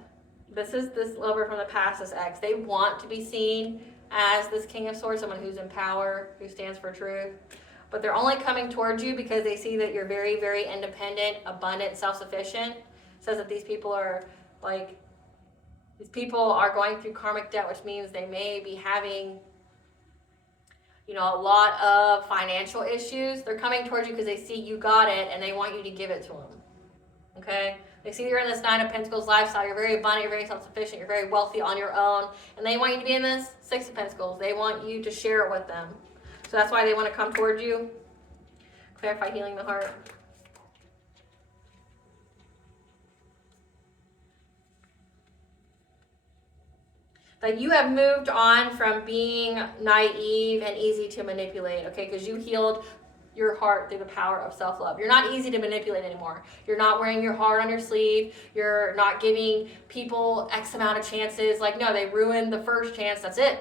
This is this lover from the past, this ex. They want to be seen as this King of Swords, someone who's in power, who stands for truth. But they're only coming towards you because they see that you're very, very independent, abundant, self-sufficient. It says that these people are going through karmic debt, which means they may be having, a lot of financial issues. They're coming towards you because they see you got it and they want you to give it to them. Okay? They see you're in this Nine of Pentacles lifestyle. You're very abundant, you're very self-sufficient, you're very wealthy on your own. And they want you to be in this Six of Pentacles. They want you to share it with them. So that's why they want to come towards you. Clarify, healing the heart. That you have moved on from being naive and easy to manipulate, okay? Because you healed your heart through the power of self-love. You're not easy to manipulate anymore. You're not wearing your heart on your sleeve. You're not giving people X amount of chances. Like, no, they ruined the first chance. That's it.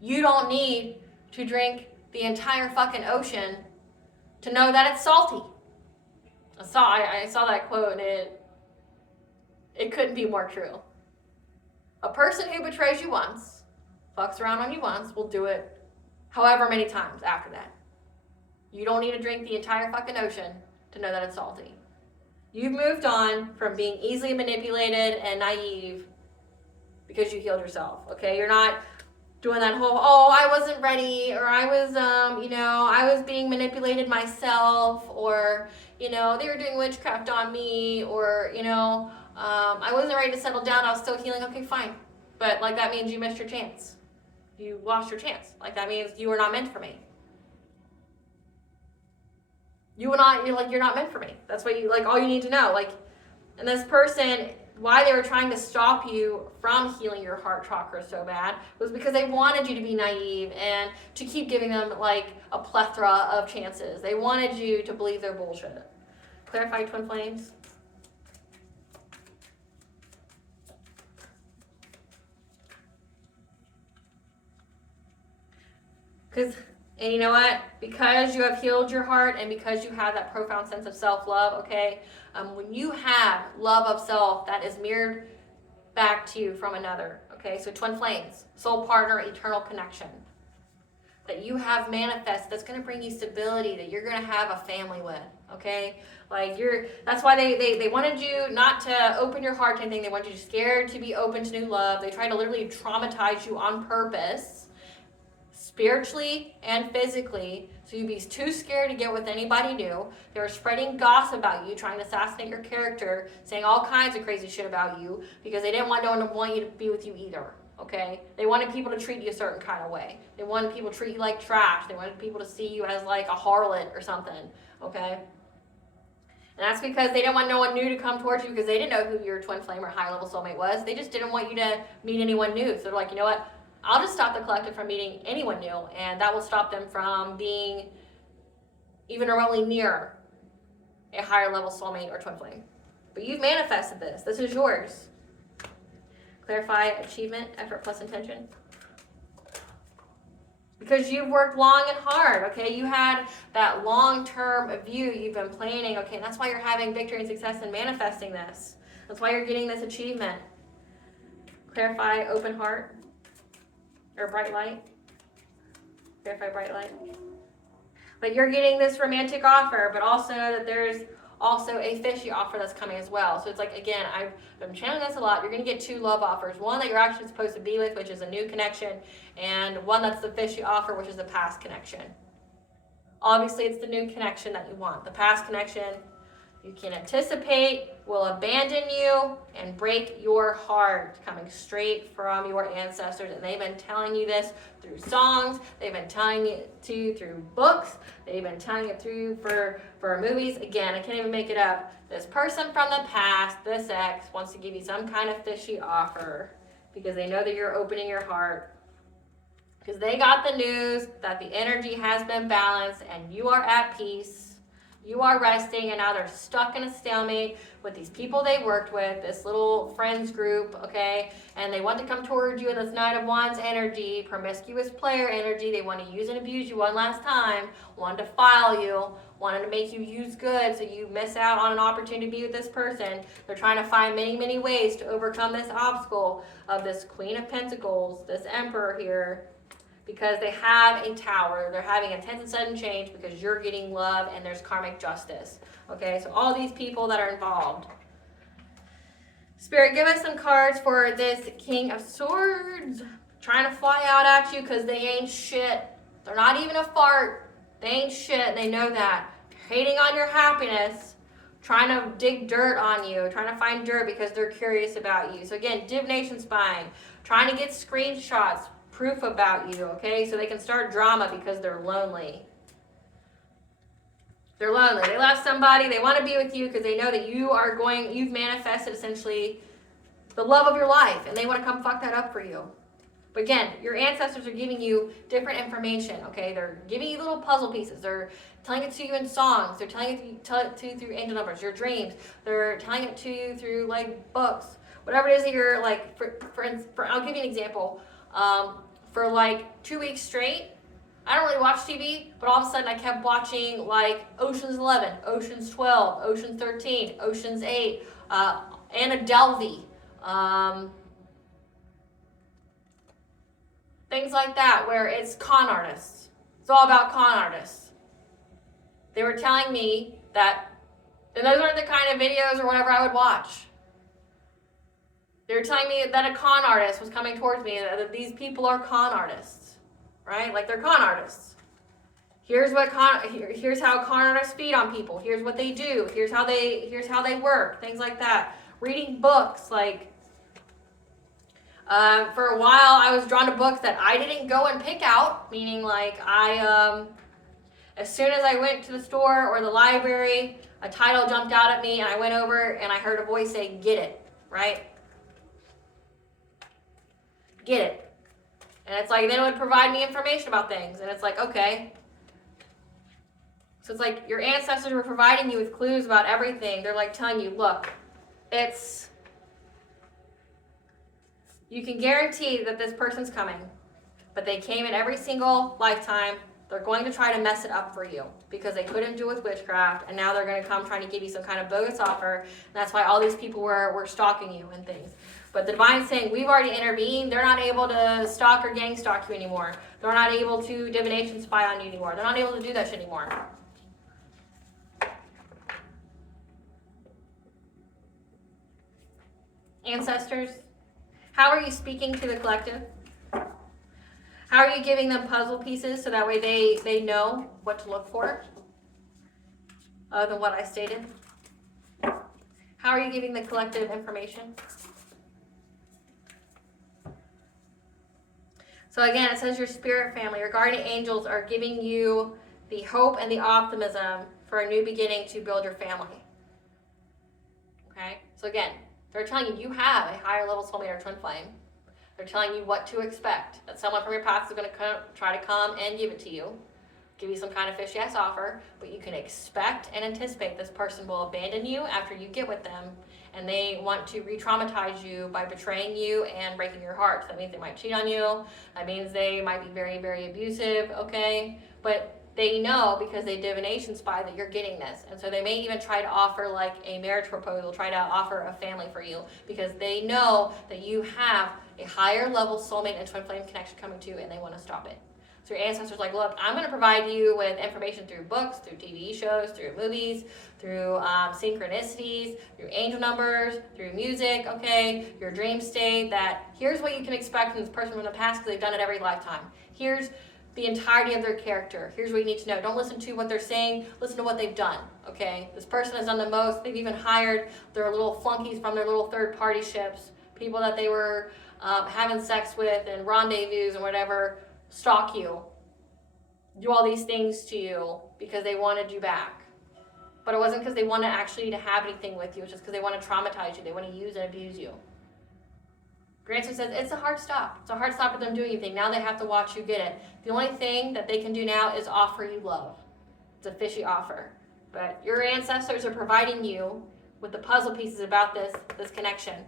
You don't need to drink the entire fucking ocean to know that it's salty. I saw that quote and it couldn't be more true. A person who betrays you once, fucks around on you once, will do it however many times after that. You don't need to drink the entire fucking ocean to know that it's salty. You've moved on from being easily manipulated and naive because you healed yourself, okay? You're not doing that whole, oh, I wasn't ready, or I was, I was being manipulated myself, or, they were doing witchcraft on me, or, I wasn't ready to settle down, I was still healing. Okay, fine. But, that means you missed your chance. You lost your chance. That means you were not meant for me. You're not meant for me. That's what all you need to know. And this person, why they were trying to stop you from healing your heart chakra so bad was because they wanted you to be naive and to keep giving them a plethora of chances. They wanted you to believe their bullshit. Clarify, twin flames. And you know what? Because you have healed your heart and because you have that profound sense of self-love, okay? When you have love of self, that is mirrored back to you from another, okay? So twin flames, soul partner, eternal connection. That you have manifest, that's going to bring you stability, that you're going to have a family with, okay? That's why they wanted you not to open your heart to anything. They wanted you scared to be open to new love. They tried to literally traumatize you on purpose, spiritually and physically, so you'd be too scared to get with anybody new. They were spreading gossip about you, trying to assassinate your character, saying all kinds of crazy shit about you, because they didn't want no one to want you to be with you either, okay? They wanted people to treat you a certain kind of way. They wanted people to treat you like trash. They wanted people to see you as a harlot or something, okay? And that's because they didn't want no one new to come towards you, because they didn't know who your twin flame or high-level soulmate was. They just didn't want you to meet anyone new. So they're like, you know what? I'll just stop the collective from meeting anyone new, and that will stop them from being even remotely near a higher level soulmate or twin flame. But you've manifested this. This is yours. Clarify, achievement, effort plus intention. Because you've worked long and hard, okay? You had that long-term view you've been planning, okay? And that's why you're having victory and success in manifesting this. That's why you're getting this achievement. Clarify, open heart. Or bright light. Verify bright light. But you're getting this romantic offer, but also know that there's also a fishy offer that's coming as well. So it's again, I've been channeling this a lot. You're going to get two love offers. One that you're actually supposed to be with, which is a new connection, and one that's the fishy offer, which is the past connection. Obviously, it's the new connection that you want. The past connection, you can anticipate, will abandon you and break your heart, coming straight from your ancestors. And they've been telling you this through songs. They've been telling it to you through books. They've been telling it through for movies. Again, I can't even make it up. This person from the past, this ex, wants to give you some kind of fishy offer because they know that you're opening your heart. Because they got the news that the energy has been balanced and you are at peace. You are resting, and now they're stuck in a stalemate with these people they worked with, this little friends group, okay? And they want to come towards you in this Knight of Wands energy, promiscuous player energy. They want to use and abuse you one last time, wanted to file you, wanted to make you use good so you miss out on an opportunity to be with this person. They're trying to find many, many ways to overcome this obstacle of this Queen of Pentacles, this Emperor here. Because they have a tower, they're having intense and sudden change because you're getting love and there's karmic justice. Okay, so all these people that are involved. Spirit, give us some cards for this King of Swords. Trying to fly out at you because they ain't shit. They're not even a fart. They ain't shit, and they know that. Hating on your happiness, trying to dig dirt on you, trying to find dirt because they're curious about you. So again, divination spying, trying to get screenshots, proof about you, okay? So they can start drama because they're lonely. They're lonely. They left somebody. They want to be with you because they know that you've manifested essentially the love of your life, and they want to come fuck that up for you. But again, your ancestors are giving you different information, okay? They're giving you little puzzle pieces. They're telling it to you in songs. They're telling it to you through angel numbers, your dreams. They're telling it to you through books. Whatever it is that you're I'll give you an example. For 2 weeks straight, I don't really watch TV, but all of a sudden I kept watching Ocean's 11, Ocean's 12, Ocean's 13, Ocean's 8, Anna Delvey, Things like that, where it's con artists. It's all about con artists. They were telling me that, and those aren't the kind of videos or whatever I would watch. They were telling me that a con artist was coming towards me, that these people are con artists, right? Like, they're con artists. Here's how con artists feed on people. Here's what they do. Here's how they work. Things like that. Reading books, like, for a while I was drawn to books that I didn't go and pick out, meaning like as soon as I went to the store or the library, a title jumped out at me and I went over and I heard a voice say, "Get it," right? Get it. And it's like, then it would provide me information about things. And it's like, okay. So it's like your ancestors were providing you with clues about everything. They're like telling you, look, you can guarantee that this person's coming, but they came in every single lifetime. They're going to try to mess it up for you because they couldn't do it with witchcraft, and now they're going to come trying to give you some kind of bogus offer. And that's why all these people were stalking you and things. But the divine's saying, we've already intervened. They're not able to stalk or gang stalk you anymore. They're not able to divination spy on you anymore. They're not able to do that shit anymore. Ancestors, how are you speaking to the collective? How are you giving them puzzle pieces so that way they know what to look for? Other than what I stated. How are you giving the collective information? So again, it says your spirit family, your guardian angels are giving you the hope and the optimism for a new beginning to build your family. Okay? So again, they're telling you you have a higher level soulmate or twin flame. They're telling you what to expect. That someone from your past is going to try to come and give it to you. Give you some kind of fishy-ass offer. But you can expect and anticipate this person will abandon you after you get with them. And they want to re-traumatize you by betraying you and breaking your heart. So that means they might cheat on you. That means they might be very, very abusive, okay? But they know because they divination spy that you're getting this. And so they may even try to offer like a marriage proposal, try to offer a family for you because they know that you have a higher level soulmate and twin flame connection coming to you and they want to stop it. So your ancestors are like, look, I'm going to provide you with information through books, through TV shows, through movies, through synchronicities, through angel numbers, through music, okay, your dream state, that here's what you can expect from this person from the past because they've done it every lifetime. Here's the entirety of their character. Here's what you need to know. Don't listen to what they're saying. Listen to what they've done, okay? This person has done the most. They've even hired their little flunkies from their little third-party ships, people that they were having sex with and rendezvous and whatever, stalk you, do all these things to you because they wanted you back. But it wasn't because they wanted actually to have anything with you. It's just because they want to traumatize you. They want to use and abuse you. Grancer says, it's a hard stop. It's a hard stop with them doing anything. Now they have to watch you get it. The only thing that they can do now is offer you love. It's a fishy offer. But your ancestors are providing you with the puzzle pieces about this connection,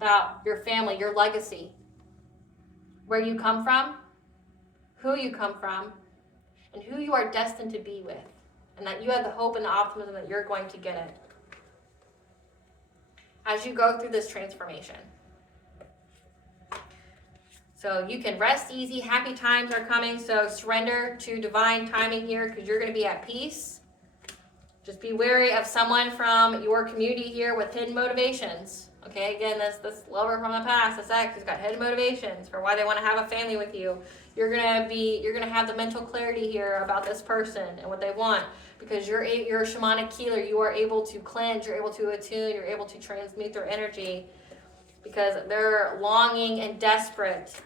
about your family, your legacy, where you come from, who you come from, and who you are destined to be with. And that you have the hope and the optimism that you're going to get it as you go through this transformation. So you can rest easy. Happy times are coming. So surrender to divine timing here because you're going to be at peace. Just be wary of someone from your community here with hidden motivations. Okay, again, this lover from the past, this ex, has got hidden motivations for why they want to have a family with you. You're gonna have the mental clarity here about this person and what they want because you're a shamanic healer. You are able to cleanse. You're able to attune. You're able to transmute their energy because they're longing and desperate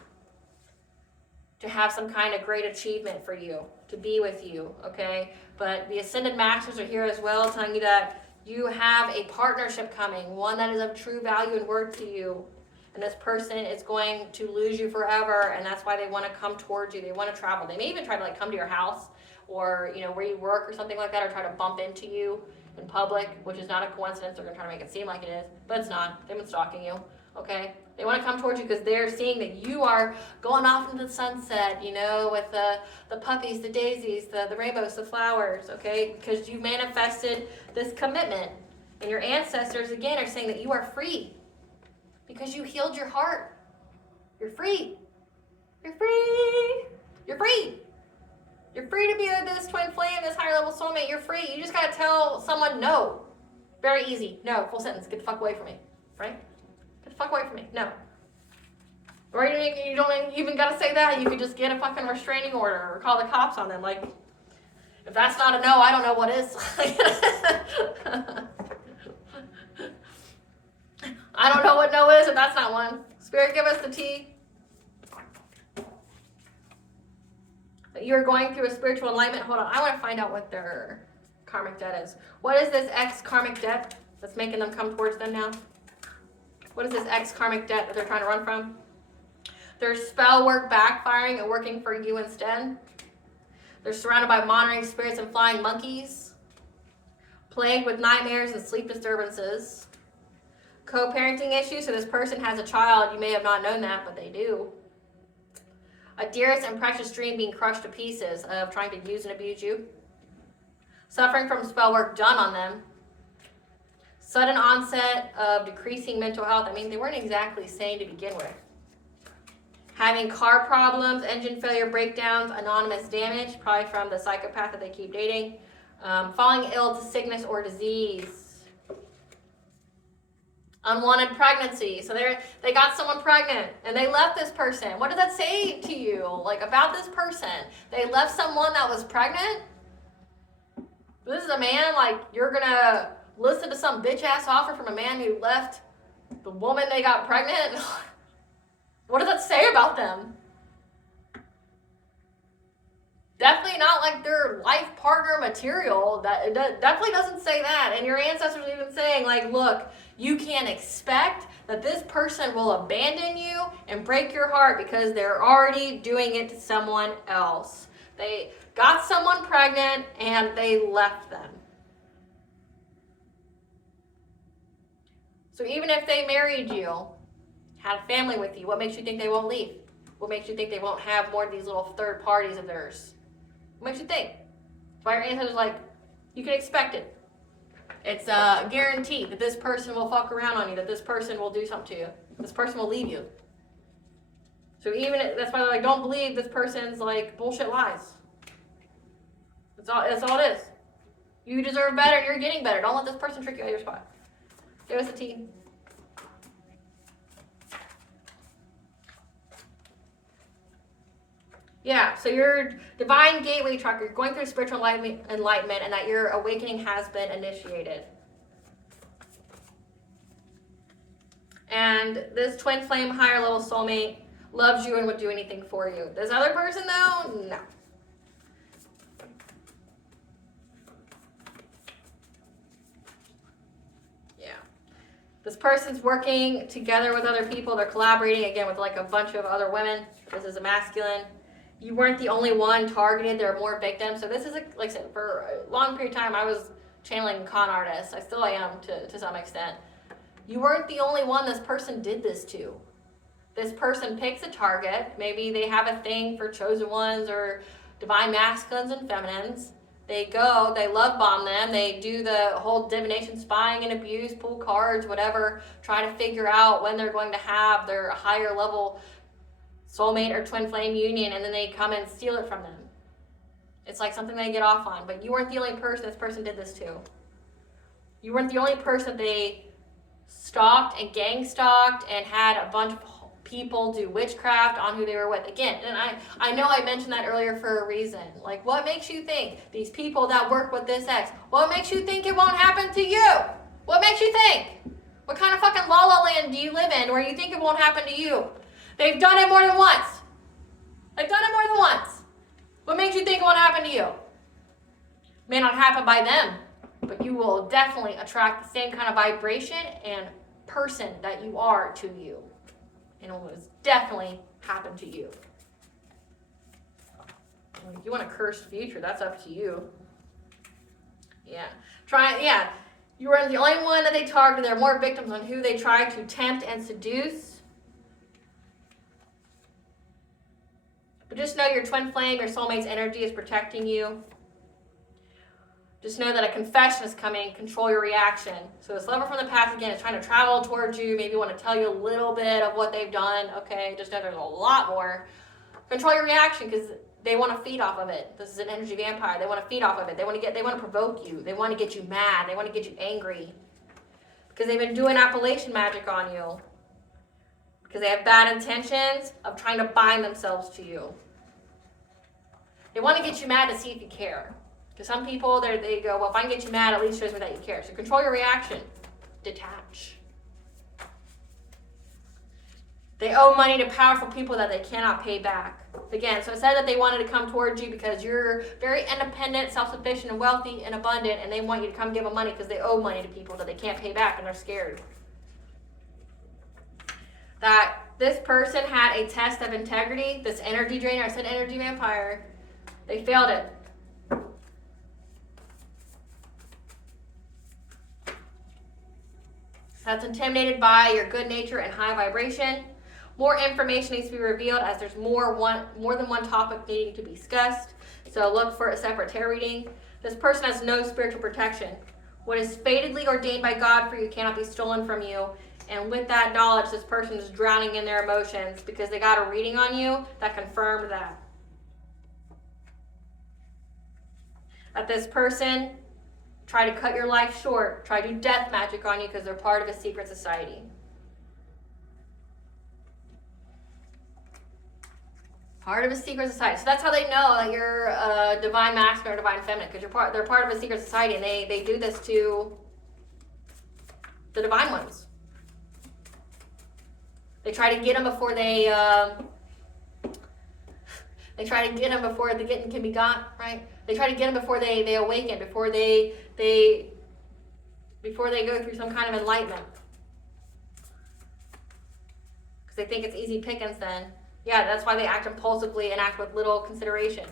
to have some kind of great achievement for you, to be with you, okay? But the Ascended Masters are here as well, telling you that you have a partnership coming, one that is of true value and worth to you. And this person is going to lose you forever, and that's why they want to come towards you. They want to travel. They may even try to like come to your house or where you work or something like that, or try to bump into you in public, which is not a coincidence. They're going to try to make it seem like it is, but it's not. They've been stalking you, okay? They want to come towards you because they're seeing that you are going off into the sunset, with the puppies, the daisies, the rainbows, the flowers, okay? Because you manifested this commitment. And your ancestors, again, are saying that you are free because you healed your heart. You're free. You're free. You're free. You're free to be this twin flame, this higher level soulmate. You're free. You just gotta tell someone no. Very easy. No. Full sentence. Get the fuck away from me. Right? Get the fuck away from me. No. Or you don't even gotta say that. You could just get a fucking restraining order or call the cops on them. Like, if that's not a no, I don't know what is. I don't know what no is if that's not one. Spirit, give us the tea. You're going through a spiritual enlightenment. Hold on. I want to find out what their karmic debt is. What is this ex karmic debt that's making them come towards them now? What is this ex karmic debt that they're trying to run from? Their spell work backfiring and working for you instead. They're surrounded by monitoring spirits and flying monkeys. Plagued with nightmares and sleep disturbances. Co-parenting issues. So this person has a child. You may have not known that, but they do. A dearest and precious dream being crushed to pieces of trying to use and abuse you. Suffering from spell work done on them. Sudden onset of decreasing mental health. I mean, they weren't exactly sane to begin with. Having car problems, engine failure, breakdowns, anonymous damage, probably from the psychopath that they keep dating. Falling ill to sickness or disease. Unwanted pregnancy. So they got someone pregnant and they left this person. What does that say to you, like, about this person? They left someone that was pregnant? This is a man, like, you're gonna listen to some bitch ass offer from a man who left the woman they got pregnant? What does that say about them? Definitely not like their life partner material. That definitely doesn't say that. And your ancestors are even saying, like, look, you can't expect that this person will abandon you and break your heart because they're already doing it to someone else. They got someone pregnant and they left them. So even if they married you, had a family with you, what makes you think they won't leave? What makes you think they won't have more of these little third parties of theirs? What makes you think? That's why your ancestors like, you can expect it. It's a guarantee that this person will fuck around on you, that this person will do something to you. This person will leave you. So even, that's why they're like, don't believe this person's like bullshit lies. That's all it is. You deserve better, you're getting better. Don't let this person trick you out of your spot. Give us a tea. Yeah, so your divine gateway track, you're going through spiritual enlightenment and that your awakening has been initiated. And this twin flame higher level soulmate loves you and would do anything for you. This other person though, no. Yeah. This person's working together with other people. They're collaborating again with like a bunch of other women. This is a masculine. You weren't the only one targeted. There are more victims. So this is, like I said, for a long period of time, I was channeling con artists. I still am to some extent. You weren't the only one this person did this to. This person picks a target. Maybe they have a thing for chosen ones or divine masculines and feminines. They go, they love bomb them. They do the whole divination, spying and abuse, pull cards, whatever, try to figure out when they're going to have their higher level soulmate or twin flame union, and then they come and steal it from them. It's like something they get off on. But you weren't the only person this person did this to. You weren't the only person they stalked and gang stalked and had a bunch of people do witchcraft on who they were with. Again, and I know I mentioned that earlier for a reason. Like, what makes you think these people that work with this ex, what makes you think it won't happen to you? What makes you think? What kind of fucking la-la land do you live in where you think it won't happen to you? They've done it more than once. They've done it more than once. What makes you think it won't happen to you? May not happen by them, but you will definitely attract the same kind of vibration and person that you are to you. And it will definitely happen to you. If you want a cursed future, that's up to you. Yeah. You weren't the only one that they targeted. There are more victims on who they try to tempt and seduce. But just know your twin flame, your soulmate's energy is protecting you. Just know that a confession is coming. Control your reaction. So this lover from the past, again, is trying to travel towards you. Maybe want to tell you a little bit of what they've done. Okay, just know there's a lot more. Control your reaction because they want to feed off of it. This is an energy vampire. They want to feed off of it. They want to provoke you. They want to get you mad. They want to get you angry. Because they've been doing Appalachian magic on you. Because they have bad intentions of trying to bind themselves to you. They want to get you mad to see if you care. Because some people, they go, well, if I can get you mad, at least shows me that you care. So control your reaction. Detach. They owe money to powerful people that they cannot pay back. Again, so it said that they wanted to come towards you because you're very independent, self-sufficient, and wealthy and abundant, and they want you to come give them money because they owe money to people that they can't pay back and they're scared. That this person had a test of integrity, this energy drainer, I said energy vampire, they failed it. That's intimidated by your good nature and high vibration. More information needs to be revealed as there's more than one topic needing to be discussed. So look for a separate tarot reading. This person has no spiritual protection. What is fatedly ordained by God for you cannot be stolen from you. And with that knowledge, this person is drowning in their emotions because they got a reading on you that confirmed that. That this person try to cut your life short, try to do death magic on you because they're part of a secret society. Part of a secret society. So that's how they know that you're a divine masculine or divine feminine, because they're part of a secret society, and they do this to the divine ones. They try to get them before they try to get them before the getting can be got, right? They try to get them before they awaken, before they go through some kind of enlightenment. Because they think it's easy pickings then. Yeah, that's why they act impulsively and act with little consideration.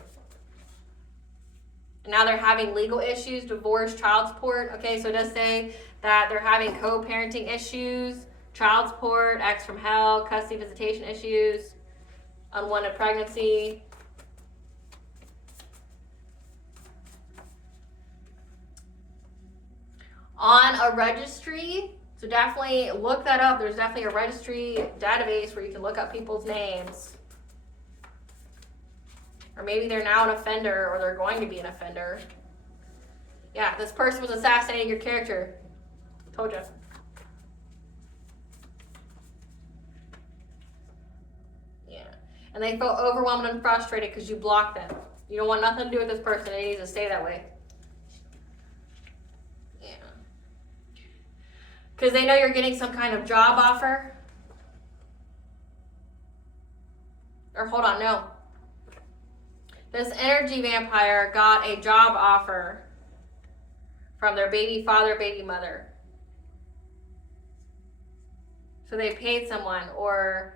And now they're having legal issues, divorce, child support. Okay, so it does say that they're having co-parenting issues, child support, ex from hell, custody visitation issues, unwanted pregnancy. On a registry, so definitely look that up. There's definitely a registry database where you can look up people's names. Or maybe they're now an offender, or they're going to be an offender. Yeah, this person was assassinating your character. Told you. Yeah. And they feel overwhelmed and frustrated because you blocked them. You don't want nothing to do with this person. They need to stay that way. Because they know you're getting some kind of job offer. Or hold on, no. This energy vampire got a job offer from their baby father, baby mother. So they paid someone, or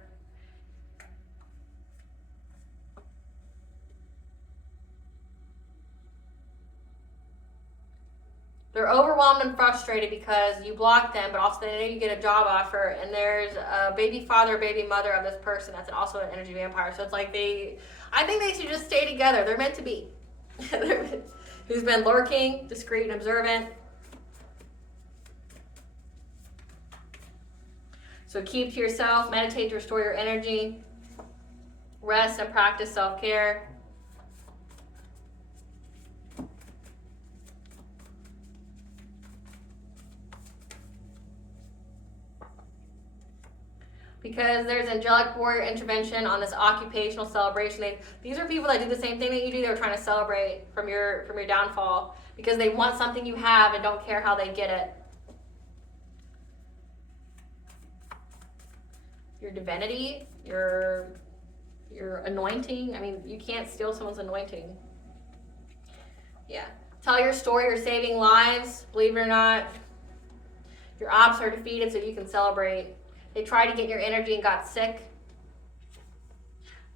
they're overwhelmed and frustrated because you blocked them, but also they know you get a job offer, and there's a baby father, baby mother of this person that's also an energy vampire. So it's like I think they should just stay together. They're meant to be. Who's been lurking, discreet and observant. So keep to yourself, meditate to restore your energy, rest and practice self-care. Because there's angelic warrior intervention on this occupational celebration. These are people that do the same thing that you do. They're trying to celebrate from your downfall because they want something you have and don't care how they get it. Your divinity, your anointing. I mean, you can't steal someone's anointing. Yeah. Tell your story. You're saving lives. Believe it or not. Your ops are defeated so you can celebrate. They tried to get your energy and got sick.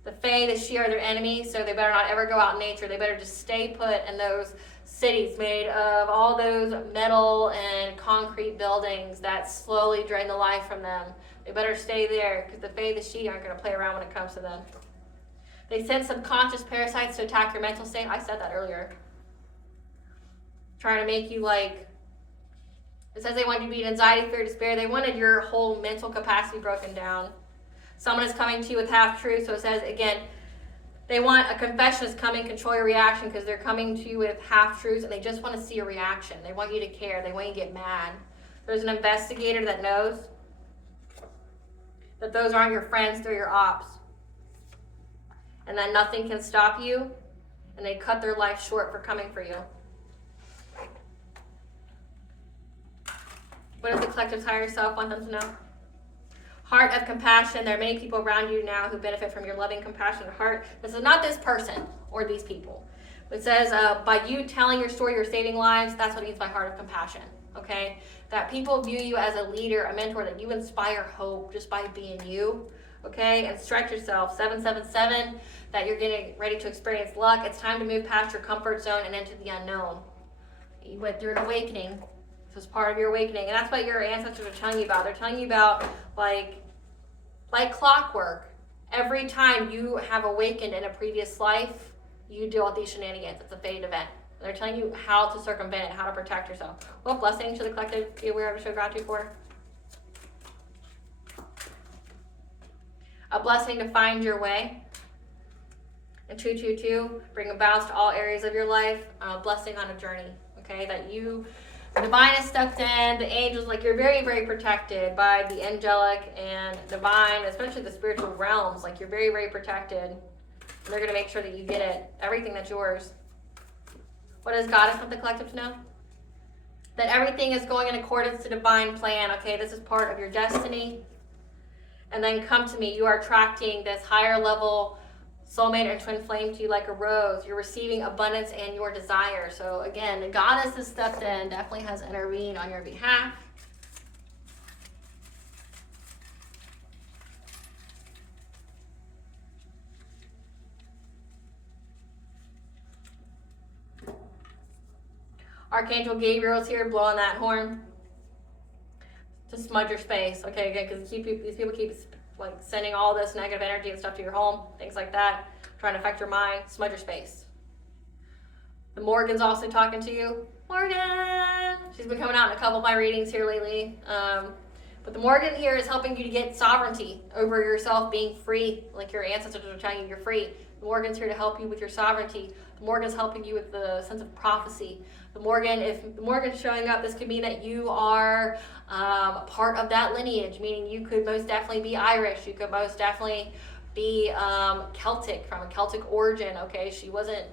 The Fae, the She are their enemies, so they better not ever go out in nature. They better just stay put in those cities made of all those metal and concrete buildings that slowly drain the life from them. They better stay there because the Fae, the She aren't going to play around when it comes to them. They send subconscious parasites to attack your mental state. I said that earlier. Trying to make you like... It says they wanted you to be in anxiety, fear, despair. They wanted your whole mental capacity broken down. Someone is coming to you with half-truth. So it says, again, They want a confession to come and control your reaction because they're coming to you with half-truths and they just want to see a reaction. They want you to care. They want you to get mad. There's an investigator that knows that those aren't your friends, they're your ops. And that nothing can stop you, and they cut their life short for coming for you. What does the collective's higher self want them to know? Heart of compassion. There are many people around you now who benefit from your loving, compassionate heart. This is not this person or these people. It says, by you telling your story, you're saving lives. That's what it means by heart of compassion, okay? That people view you as a leader, a mentor, that you inspire hope just by being you, okay? And stretch yourself. 777, that you're getting ready to experience luck. It's time to move past your comfort zone and into the unknown. You went through an awakening. This is part of your awakening. And that's what your ancestors are telling you about. They're telling you about, like clockwork, every time you have awakened in a previous life, you deal with these shenanigans. It's a fate event. They're telling you how to circumvent it, how to protect yourself. What blessing should the collective be aware of and show gratitude for? A blessing to find your way. And 222, bring a balance to all areas of your life. A blessing on a journey, okay? That you, the divine has stepped in, the angels, like you're very, very protected by the angelic and divine, especially the spiritual realms. Like you're very, very protected. And they're going to make sure that you get it, everything that's yours. What does Goddess want the collective to know? That everything is going in accordance to divine plan. Okay, this is part of your destiny. And then come to me. You are attracting this higher level soulmate or twin flame to you like a rose. You're receiving abundance and your desire. So again, the Goddess has stepped in, definitely has intervened on your behalf. Archangel Gabriel's here blowing that horn to smudge your space, okay, again, because these people keep like sending all this negative energy and stuff to your home, things like that, trying to affect your mind. Smudge your space. The Morgan's also talking to you. Morgan! She's been coming out in a couple of my readings here lately. But the Morgan here is helping you to get sovereignty over yourself, being free, like your ancestors are telling you you're free. The Morgan's here to help you with your sovereignty. The Morgan's helping you with the sense of prophecy. The Morgan, if the Morgan's showing up, this could mean that you are part of that lineage, meaning you could most definitely be Irish. You could most definitely be Celtic, from a Celtic origin, okay? She wasn't,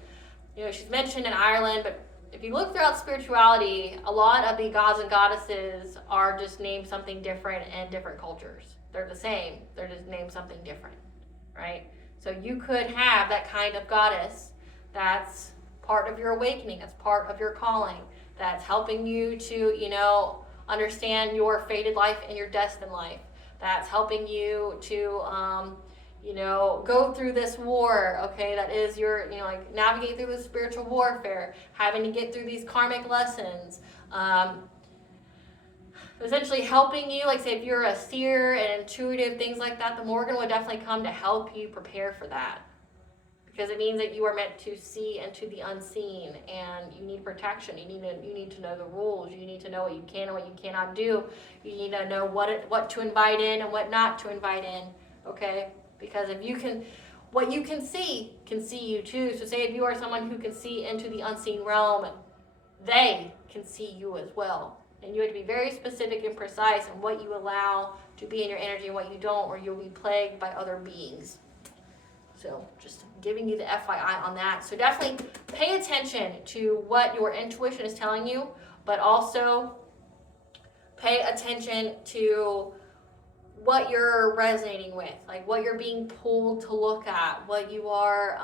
she's mentioned in Ireland, but if you look throughout spirituality, a lot of the gods and goddesses are just named something different in different cultures. They're the same. They're just named something different, right? So you could have that kind of goddess that's part of your awakening, that's part of your calling, that's helping you to, understand your fated life and your destined life. That's helping you to, go through this war, okay? That is your, navigate through the spiritual warfare, having to get through these karmic lessons. Essentially helping you, like say if you're a seer and intuitive, things like that, the Morgan would definitely come to help you prepare for that. Because it means that you are meant to see into the unseen, and you need protection. You need to know the rules. You need to know what you can and what you cannot do. You need to know what to invite in and what not to invite in, okay? Because if you can, what you can see you too. So say if you are someone who can see into the unseen realm, they can see you as well. And you have to be very specific and precise in what you allow to be in your energy and what you don't, or you'll be plagued by other beings. So just giving you the FYI on that. So definitely pay attention to what your intuition is telling you, but also pay attention to what you're resonating with, like what you're being pulled to look at, what you are,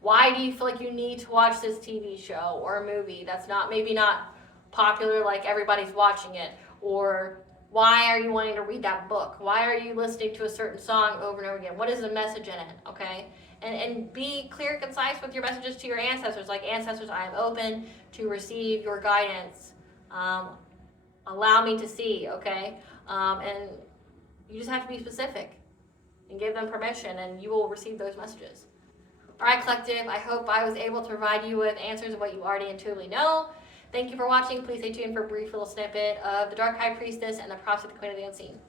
why do you feel like you need to watch this TV show or a movie that's maybe not popular, like everybody's watching it, or why are you wanting to read that book? Why are you listening to a certain song over and over again? What is the message in it, okay? And be clear and concise with your messages to your ancestors. Like, ancestors, I am open to receive your guidance. Allow me to see, okay? And you just have to be specific and give them permission, and you will receive those messages. All right, collective, I hope I was able to provide you with answers of what you already intuitively know. Thank you for watching. Please stay tuned for a brief little snippet of the Dark High Priestess and the Prophecy of the Queen of the Unseen.